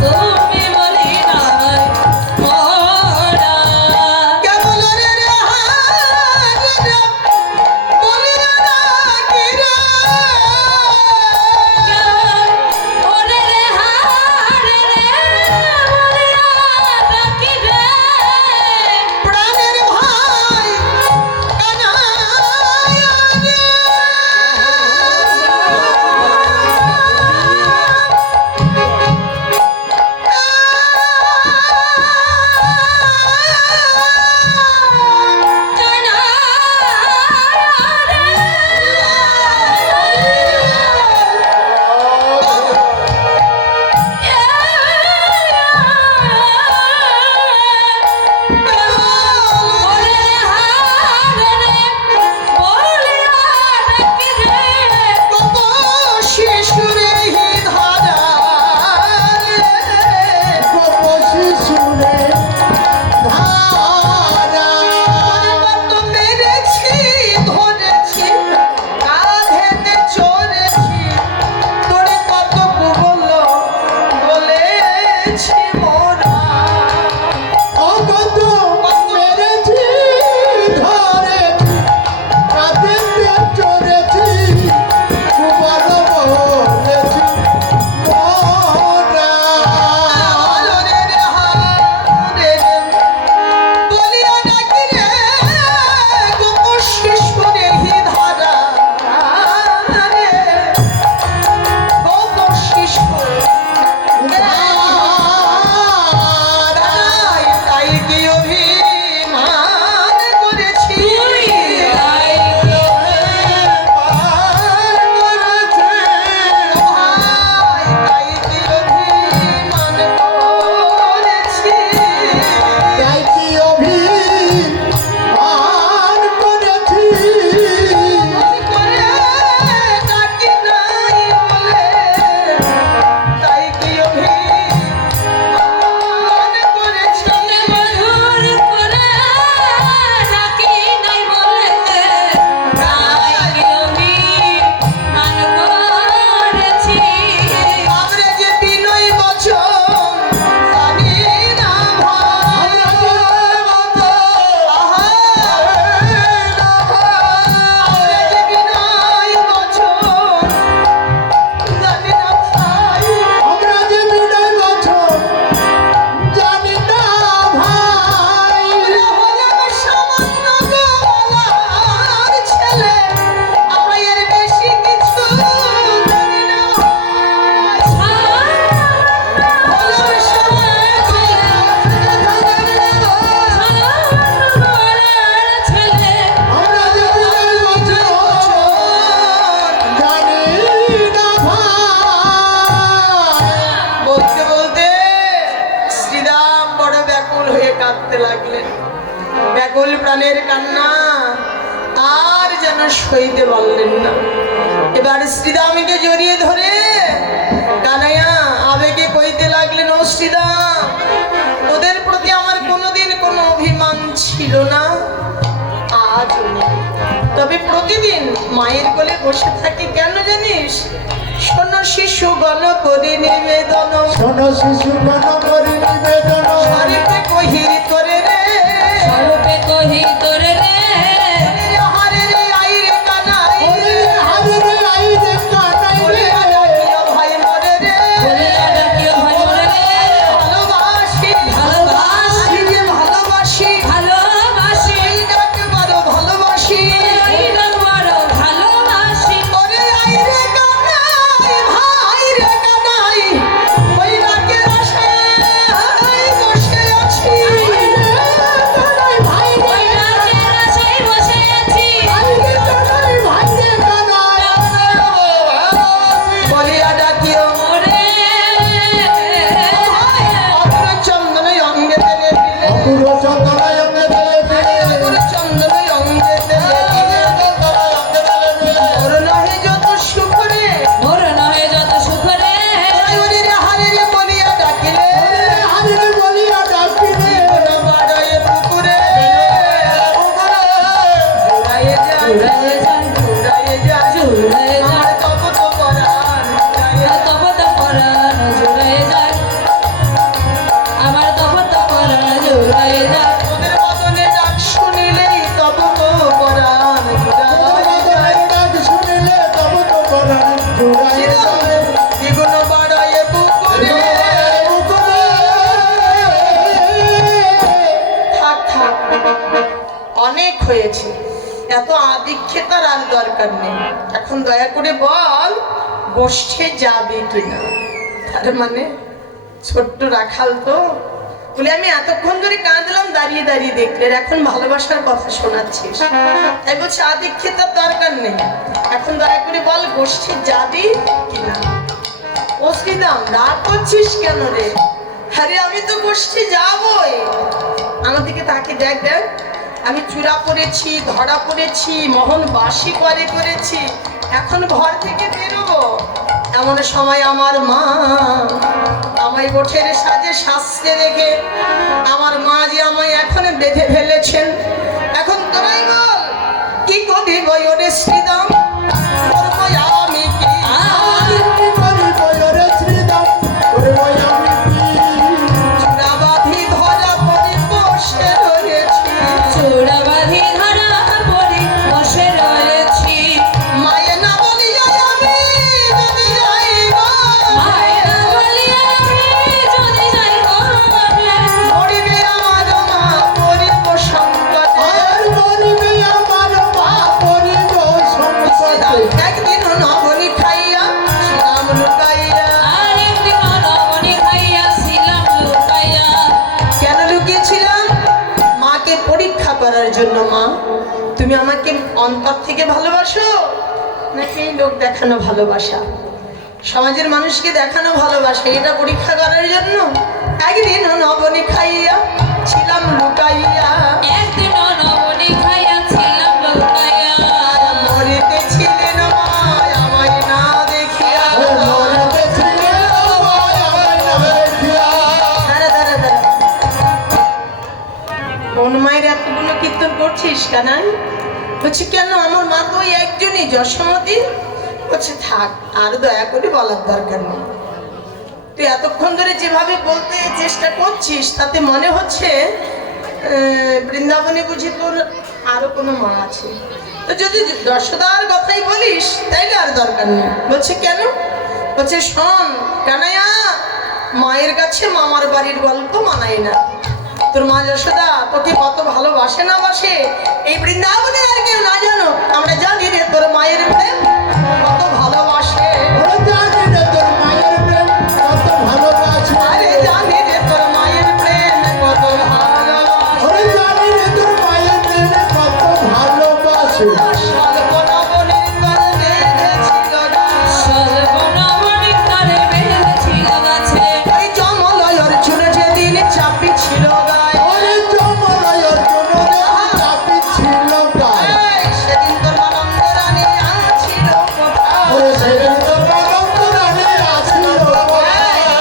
তুমি বলি নাই মোরা। কেবল রে রে হারে রে বলিয়া রাখি রে। ওরে রে হারে রে বলিয়া ডাকি রে। প্রাণের ভাই কানাইয়া রে। কত শিশুরে ধারা রে। শিশুরে ধারা অনেকবার তো মেরেছি, ধরেছি, কাঁধেতে চড়েছি, তোরে কত কুবল বলেছি মোরা। অগত মেরেছি ধরেছি কাঁদিতে চড়েছি কুমার বলেছি মোরা। আলোরে রে হারে রে বলিয়া ডাকি রে, গোপ শিশুরে ধারা রে। গোপ শিশু তাই কি অভিমান করেছি? তাই কি অভিমান করেছি? তাই কি অভিমান করেছি? করে ডাকি নাই বলে তাই কি অভিমান করেছি? মধুর করে ডাকি নাই বলে তাই অভিমান করেছি। আমরা যে বিনয় বচন জানি না ভাই। আমরা যে বিনয় বচন জানি না ভাই। আমরা যে বিনয় বচন জানি না ভাই। আমরা হলাম সামান্য গোয়ালার ছেলে, আমরা এর বেশি কিছু জানি না ভাই। হলাম সামান্য ছেলে আমরা যে বিনয় বচন জানি না ভাই। বলতে বলতে শ্রীরাম বড় ব্যাকুল হয়ে কাঁদতে লাগলেন। ব্যাকুল প্রাণের কান্না আর যেন সইতে পারলেন না। এবার শ্রীরামকে জড়িয়ে ধরে কানাইয়া আবেগে কইতে লাগলেন, ও শ্রীরাম, তোদের প্রতি আমার কোনোদিন কোনো অভিমান ছিল না, আজ তবে প্রতিদিন মায়ের কোলে বসে থাকি কেন জানিস? শোনো শিশু গণ করি নিবেদন, শোনো শিশু গণ করি নিবেদন। হরিতে কহির করে রে। স্বরূপে কহি তোরে রে হারে রে আই রে কানাই ওরে হারে রে আই রে কানাই ওরে রে। ডাকিও ভাই মরে রে। বলিয়া ডাকিও ভাই মোরে রে। ভালোবাসি ভালোবাসি। যে ভালোবাসি ভালোবাসি এই ডাকে বড় ভালোবাসি। এই রঙ বড় ভালোবাসি। ওরে আই রে কানাই ভাই রে কানাই, ওই ডাকের আশায় বসে আছি। কানাই ভাই রে। ওই ডাকের দীক্ষিতার আর দরকার নেই। এখন দয়া করে বল গোষ্ঠে যাবে কিনা। তার মানে ছোট্ট রাখাল তো বলে আমি এতক্ষণ ধরে কাঁদলাম দাঁড়িয়ে দাঁড়িয়ে দেখলে, এখন ভালোবাসার কথা শোনাচ্ছিস। তাই বলছে আদীক্ষিতার দরকার নেই, এখন দয়া করে বল গোষ্ঠে যাবি কিনা। ও শ্রীদাম রাগ করছিস কেন রে? আরে আমি তো গোষ্ঠে যাবই। আমার দিকে তাকে দেখ দেখ, আমি চূড়া পড়েছি, ধরা পড়েছি, মোহন বাসি করেছি, এখন ঘর থেকে বেরোবো। এমন সময় আমার মা আমায় গোঠের সাজে সাজতে দেখে, আমার মা যে আমায় এখন বেঁধে ফেলেছেন। এখন তোরাই বল কি করি বয়রে শ্রীদাম, করবো আমি কি? চূড়া বাঁধি ধরা পড়ে বসে রয়েছি, চূড়া বাঁধি ধরা পড়ে বসে রয়েছি। মায়ের না বলিয়া আমি যদি যাই গো, মায়ের বলিয়া আমি যদি যাই ঘরে, পড়িবে আমার মা পড়িব সংকটে। একদিন নবনী খাইয়া শ্রীরাম লুকাইয়া। আরেকদিন রমণী খাইয়াছিলাম লুকাইয়া। কেন লুকিয়েছিলাম? মাকে পরীক্ষা করার জন্য। মা তুমি আমাকে অন্তর থেকে ভালোবাসো নাকি লোক দেখানো ভালোবাসা, সমাজের মানুষকে দেখানো ভালোবাসা, এটা পরীক্ষা করার জন্য। একদিন নবনী খাইয়া ছিলাম লুকাইয়া, একদিন রমণী খাইয়াছিলাম লুকাইয়া। মরিতে ছিলেন মায় আমায় না দেখিয়া। দাঁড়া দাঁড়া দাঁড়া, কোন মায়ের এতগুলো কীর্তন করছিস কানাই? বলছি কেন, আমার মা তো ওই একজনই যশোমতী। বলছে থাক, আর দয়া করে বলার দরকার নেই। তুই এতক্ষণ ধরে যেভাবে বলতে চেষ্টা করছিস তাতে মনে হচ্ছে বৃন্দাবনে বুঝি তোর আরো কোনো মা আছে। তো যদি যশোদার কথাই বলিস তাইলে আর দরকার নেই। বলছে কেন? বলছে শোন কানাইয়া, মায়ের কাছে মামার বাড়ির গল্প মানায় না। তোর মা যশোদা তোকে কত ভালোবাসে না বাসে এই বৃন্দাবনে আর কেউ না জানো, আমরা জানি রে তোর মায়ের প্রেম কত ভালোবাসে। আরে জানি রে তোর মায়ের প্রেম কত ভালোবাসে। সর্বনবনীর করে বেঁধেছিল গাছ, সর্বনবনীর তরে বেঁধেছিল গাছে। ওই জমলয়ের চুল যেদিন চাপি ছিল গায়ে, এই সেদিন তোর মানন্দ রানী আছিল কোথায়?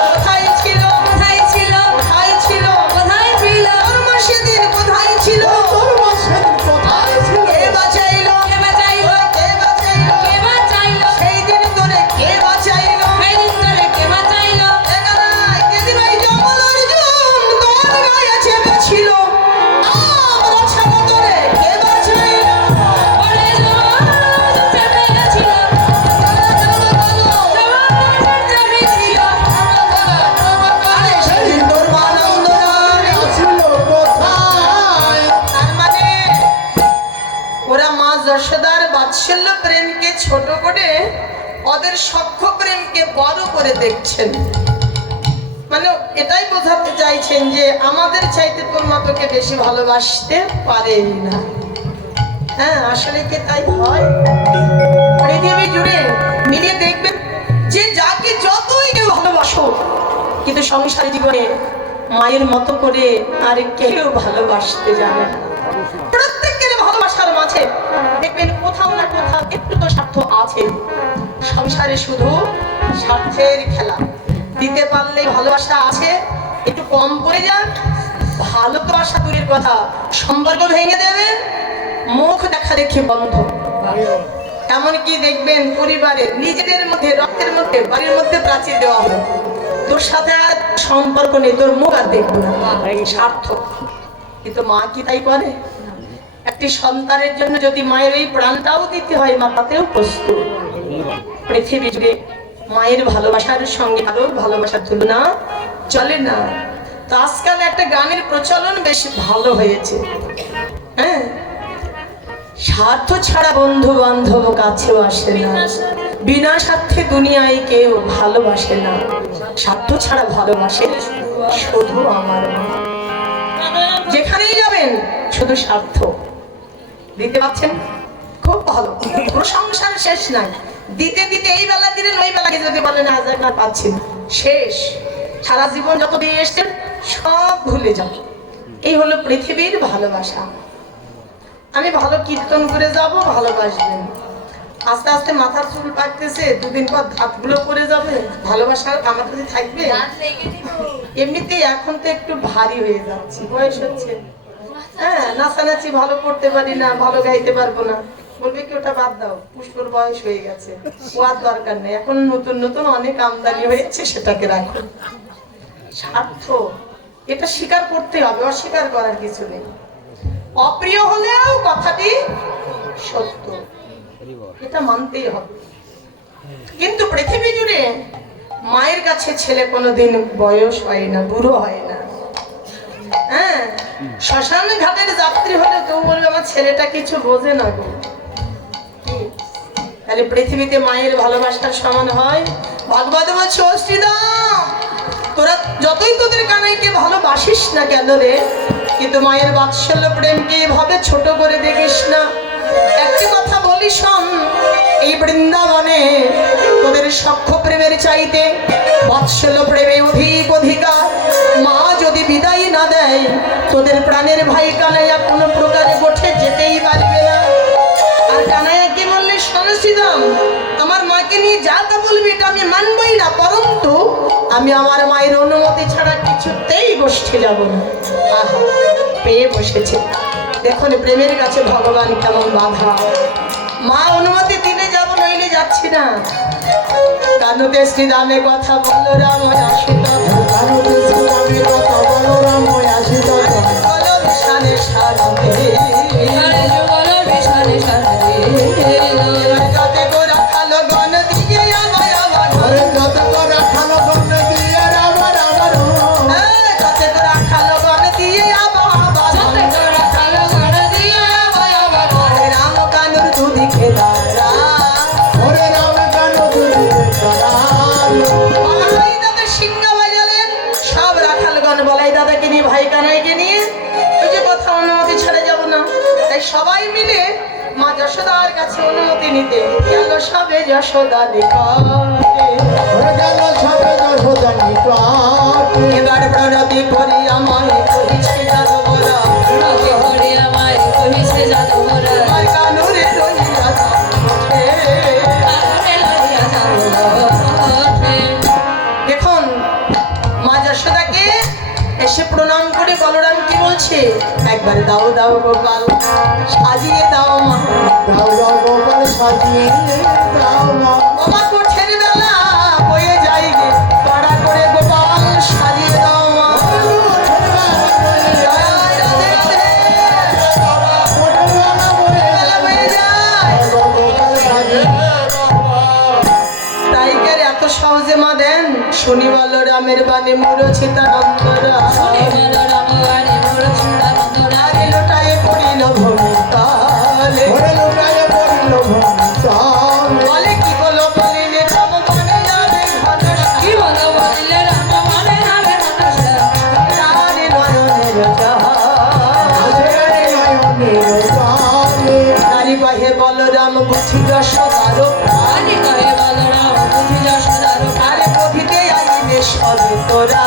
কোথায় ছিল? কোথায় ছিল? কোথায় ছিল? কোথায় ছিল? তোর মা সেদিন কোথায় ছিল? কে বাঁচাইলো? কে বাঁচাইলো? কে বাঁচাইলো? কে বাঁচাইলো? সেই দিন তোরে কে বাঁচাইলো? সেদিন তোরে কে বাঁচাইলো? একানাই যেদিন ওই জঙ্গলের জম তোর গায়ে চেপেছিল, আমরা ছাড়া তোরে কে বাঁচাইলো? ওরে জবান চেপেছিল, জবান চেপেছিল। আরে সেদিন তোর মানন্দ রানী। তার মানে ওরা মা যশোদার বাৎসল্য প্রেমকে ছোট করে ওদের সখ্য প্রেমকে বড় করে দেখছেন। মানে এটাই বোঝাতে চাইছেন যে আমাদের চাইতে তোর মা তোকে বেশি ভালোবাসতে পারেই না। হ্যাঁ আসলে কি তাই হয়? পৃথিবী জুড়ে মিলিয়ে দেখবেন যে যাকে যতই কেউ ভালোবাসো, কিন্তু সংসারী জীবনে মায়ের মতো করে আর কেউ ভালোবাসতে জানে না। প্রত্যেকের ভালোবাসার মাঝে দেখবেন কোথাও না কোথাও একটু তো স্বার্থ আছে। সংসারে শুধু স্বার্থের খেলা। দিতে পারলে ভালোবাসা আছে, একটু কম পড়ে যাক, ভালোবাসা দূরের কথা সম্পর্ক ভেঙে দেবে, মুখ দেখা দেখি বন্ধ। এমনকি দেখবেন পরিবারের নিজেদের মধ্যে রক্তের মধ্যে বাড়ির মধ্যে প্রাচীর দেওয়া হলো, তোর সাথে আর সম্পর্ক নেই, তোর মুখ আর দেখবো না, স্বার্থ। কিন্তু মা কি তাই করে? একটি সন্তানের জন্য যদি মায়ের এই প্রাণটাও দিতে হয়, মা তাতেও প্রস্তুত। পৃথিবী জুড়ে মায়ের ভালোবাসার সঙ্গে আরো ভালোবাসার তুলনা চলে না। তো আজকাল একটা গানের প্রচলন বেশ ভালো হয়েছে। হ্যাঁ, স্বার্থ ছাড়া বন্ধু বান্ধব কাছেও আসে না, বিনা স্বার্থে দুনিয়ায় কেউ ভালোবাসে না, স্বার্থ ছাড়া ভালোবাসে শুধু আমার মা। যেখানেই যাবেন শুধু স্বার্থ দিতে পারছেন, খুব ভালো, প্রশংসার শেষ নাই। দিতে দিতে এই বেলা দিলেন, ওই বেলাকে যদি বলেন আজ আর পাচ্ছি না, শেষ। সারা জীবন যত দিয়ে এসছেন সব ভুলে যান। এই হলো পৃথিবীর ভালোবাসা। আমি ভালো কীর্তন করে যাব, ভালোবাসবেন। আস্তে আস্তে মাথার চুল পাকতেছে, দুদিন পর দাঁতগুলো পড়ে যাবে, ভালোবাসা আমার কাছে থাকবে? এমনিতেই এখন তো একটু ভারী হয়ে যাচ্ছে, বয়স হচ্ছে। হ্যাঁ, নাচানাচি ভালো করতে পারি না, ভালো গাইতে পারবো না, বলবে কি ওটা বাদ দাও, পুষ্পর বয়স হয়ে গেছে, ও আর দরকার নেই, এখন নতুন নতুন অনেক আমদানি হয়েছে, সেটাকে রাখো। স্বার্থ এটা স্বীকার করতে হবে, অস্বীকার করার কিছু নেই। অপ্রিয় হলেও কথাটি সত্য, এটা মানতেই হবে। কিন্তু পৃথিবী জুড়ে মায়ের কাছে ছেলে কোনোদিন বয়স হয় না, বুড়ো হয় না। হ্যাঁ, শ্মশান ঘাটের যাত্রী হলে কেউ বলবে আমার ছেলেটা কিছু বোঝে না গো। তাহলে পৃথিবীতে মায়ের ভালোবাসার সমান হয়? ভাগবত বলছে অষ্টিদাম, তোরা যতই তোদের কানাইকে ভালোবাসিস না কেন রে, কিন্তু মায়ের বাৎসল্য প্রেমকে এভাবে ছোট করে দেখিস না। একটি কথা বলি শোন, এই বৃন্দাবনে তোদের সখ্য প্রেমের চাইতে বাৎসল্য প্রেমে অধিক অধিকার। মা যদি বিদায় না দেয়, তোদের প্রাণের ভাই কানাইয়া কোনো প্রকারে গোঠে যেতেই পারবে না। আর কানাইয়াকে বললে শোনসিদাম, আমার মাকে নিয়ে যা তা বলবি এটা আমি মানবই না, পরন্তু আমি আমার মায়ের অনুমতি ছাড়া কিছুতেই গোষ্ঠী যাব না। আহা, পেয়ে বসেছে। দেখুন প্রেমের কাছে ভগবান কেমন বাধা। মা অনুমতি দিলে যাব, নইলে যাচ্ছি না। কানুতে শ্রীরামে কথা বললো রাম আসিত, কানুতে শ্রীরামে কথা বলো রাম আসিত, বলো বিশানে সারদে, আরে যুগল বিশালে সারে যাতে গোরা খালো গণ দিয়ে আমার আমার, যত করে খালো গণ দিয়ে আমার আমার, যাতে গোরা খালো গণ দিয়ে আমার আমার, যত করে কালো গড় দিয়ে আবার আবার রাম কানুর দুদি খেদারা। ওরে রাম কানু দুদি কারাল, বলাই দাদা সিংহা বাজালেন, সব রাখালগণ বলাই দাদাকে নিয়ে, ভাই কানাইকে নিয়ে, ওই যে কথা অনুমতি ছেড়ে যাব না। তাই সবাই মিলে মা যশোদার কাছে অনুমতি নিতে গেল, সবে যশোদা নিকটে। ওরে গেল সবে যশোদা নিকটে, এবার প্রণতি করি আমায় কহিছে জানো বলা, রবি করে আমায় কহিছে জানো মোরা আমার কানুরে রইয়া ওঠে। কানুরে লইয়া যাবো ওঠে। দেখুন মা যশোদাকে এসে প্রণাম করে বলরাম কি বলছে, একবার দাও দাও গোপাল সাজিয়ে দাও মা, দাও দাও গোপাল সাজিয়ে দাও মা, আমার কঠিন বেলা বয়ে যাই গে, তাড়া করে গোপাল সাজিয়ে দাও মা। রাধে রাধে, বেলা বয়ে যায়। গোপাল সাজিয়ে তাই কে এত সহজে মা দেন? শুনি বলরামের বাণী মুরছিতা নন্দরা, শুনি বলো রাম গানে মোর ছুড়া বন্ধুরা আরে লোটায় পড়িল ভূমিতালে, ওরে লুটায়ে পড়িল ভূমিতালে, বলে কি বলো বলিলে রাম মনে যাবে ঘনশ্যাম, কি বলো বলিলে রাম মনে হবে ঘনশ্যাম। রানী নয়নের জাহাজ। নয়নের জলে, নারী কহে বলরাম বুঝি যশোদার, আনি কহে বলো রাম বুঝি যশোদার আরে বুঝিতে আইলে সবে তোরা,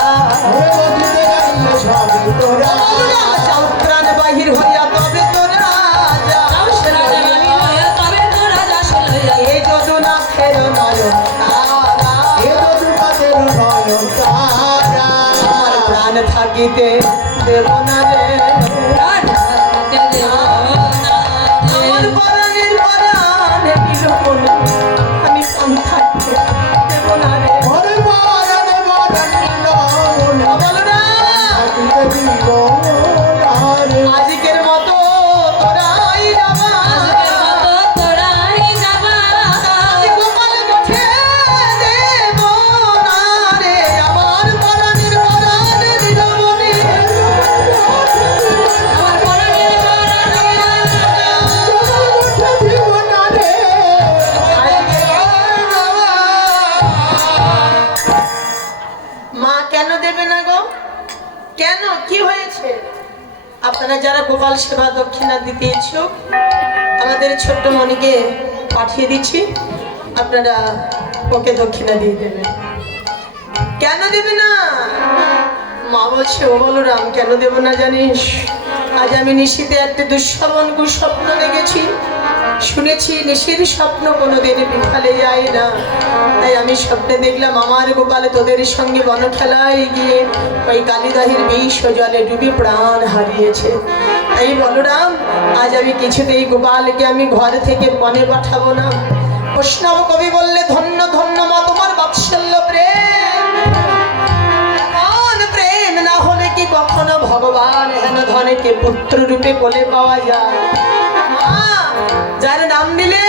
ওরে বধিতে আইলে সবে তোরা, বলরাম চাও প্রাণ বাহির হইয়া তবে তোরা যাস রাজা বাড়ি লইয়া তবে তোরা যাস লইয়া। এই যদুনাথের নয়ন তারা, এ যদুনাথের নয়ন তারা, আমার প্রাণ থাকিতে দেব না রে, প্রাণ হাতে দেব না আমার রে। পরাণের পরাণে বিলোপন, আমি প্রাণ থাকতে দেব না রে। ওরে মারানে মারানে নমনে, বলরাম থাকিতে দিব না রে, আজকের মতো তোরাই যাবা, আজকের মতো তোরাই যাবা। গোপাল গোঠে দেব না রে, আমার পরাণের পরাণে দিলমণি। যারা যারা গোপাল সেবা দক্ষিণা দিতে ইচ্ছুক আমাদের ছোট্ট মনিকে পাঠিয়ে দিচ্ছি, আপনারা ওকে দক্ষিণা দিয়ে দেবেন। কেন দেবে না? মা বলছে, ও বলরাম কেন দেব না জানিস? আজ আমি নিশীতে একটা দুঃস্বপ্ন কুস্বপ্ন দেখেছি, শুনেছি নিশীর স্বপ্ন কোনোদিন বিফলে যায় না। তাই আমি স্বপ্নে দেখলাম আমার গোপাল তোদের সঙ্গে বন খেলায় গিয়ে ওই কালিদাহের বিষ ও জলে ডুবে প্রাণ হারিয়েছে। তাই বলরাম আজ আমি কিছুতেই গোপালকে আমি ঘর থেকে বনে পাঠাবো না। বৈষ্ণব কবি বললে, ধন্য ধন্য মা তোমার বাৎসল্য প্রেম, প্রেম না হলে কি কখনো ভগবান হেন ধনেকে পুত্র রূপে বলে পাওয়া যায়? যার নাম নিলে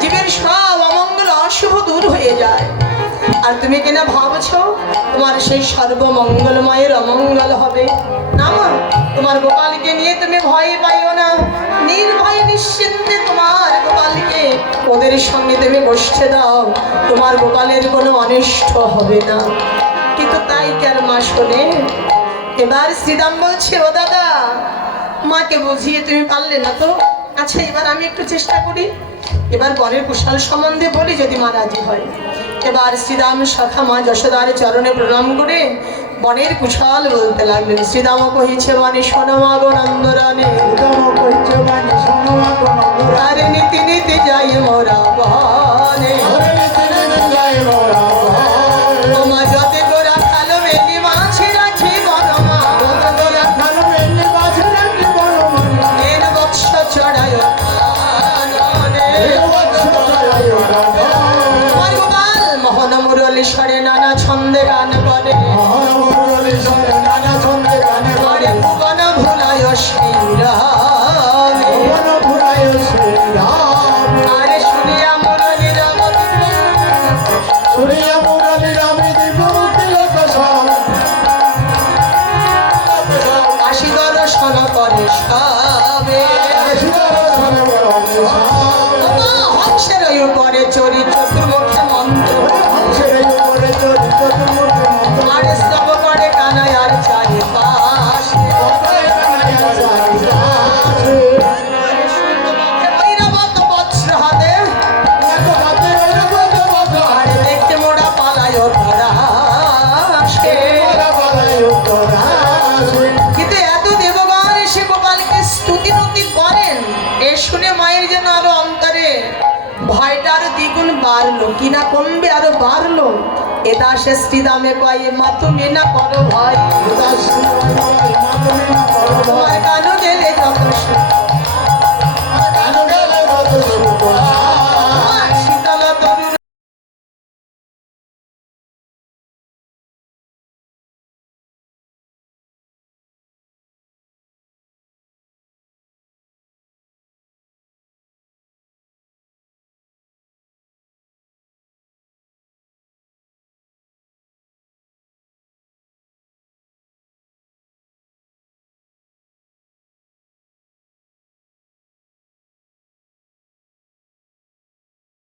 জীবের সব অমঙ্গল অশুভ দূর হয়ে যায়। আর তুমি কিনা ভাবছো তোমার সেই সর্বমঙ্গলময়ের অমঙ্গল হবে না? তোমার গোপালকে নিয়ে তুমি ভয় পাইও না, নির্ভয় নিশ্চিন্তে তোমার গোপালকে ওদের সঙ্গে তুমি বসতে দাও, তোমার গোপালের কোনো অনিষ্ট হবে না। কিন্তু তাই কার মা শোনে? এবার শ্রীরাম বলছে, ও দাদা, মাকে বুঝিয়ে তুমি পারলে না তো, আচ্ছা এবার আমি একটু চেষ্টা করি, এবার বরের কুশল সম্বন্ধে বলি, যদি মা রাজি হয়। এবার শ্রীরাম সখা মা যশোদার চরণে প্রণাম করে বনের কুশল বলতে লাগলেন। শ্রীরাম কহিছে বনে শোনো মা গো নন্দরানী, আরে নীতি নীতি যাই মোরা বনে, তোমা যতে গোরা খালো বেলি মাছে রাখি বনমা, এর বৎস চড়ায় মোহন মুরলী স্বরে নানা ছন্দে গান করে, ভুবন ভুলায় শ্রীরামে, আরে শুনিয়া মুরলী রাম আশি দর্শন করে সবে, হংসের উপরে চরি চতুর্মুখে মন্ত্র, আর সব করে কানায় আর চারিপাশে, ঐরাবত বৎস্র হাতে, আর দেখতে মোড়া পালায় ধরা আসে। কিন্তু এত দেবগণ এসে গোপালকে স্তুতিমতি করেন, এ শুনে মায়ের যেন আরো অন্তরে ভয়টা আরো দ্বিগুণ বাড়লো, কিনা কমবে আরো বাড়লো। এটা সে শ্রীরামে কয়ে, মা তুমি না করো ভয়, তোমার কানো গেলে যত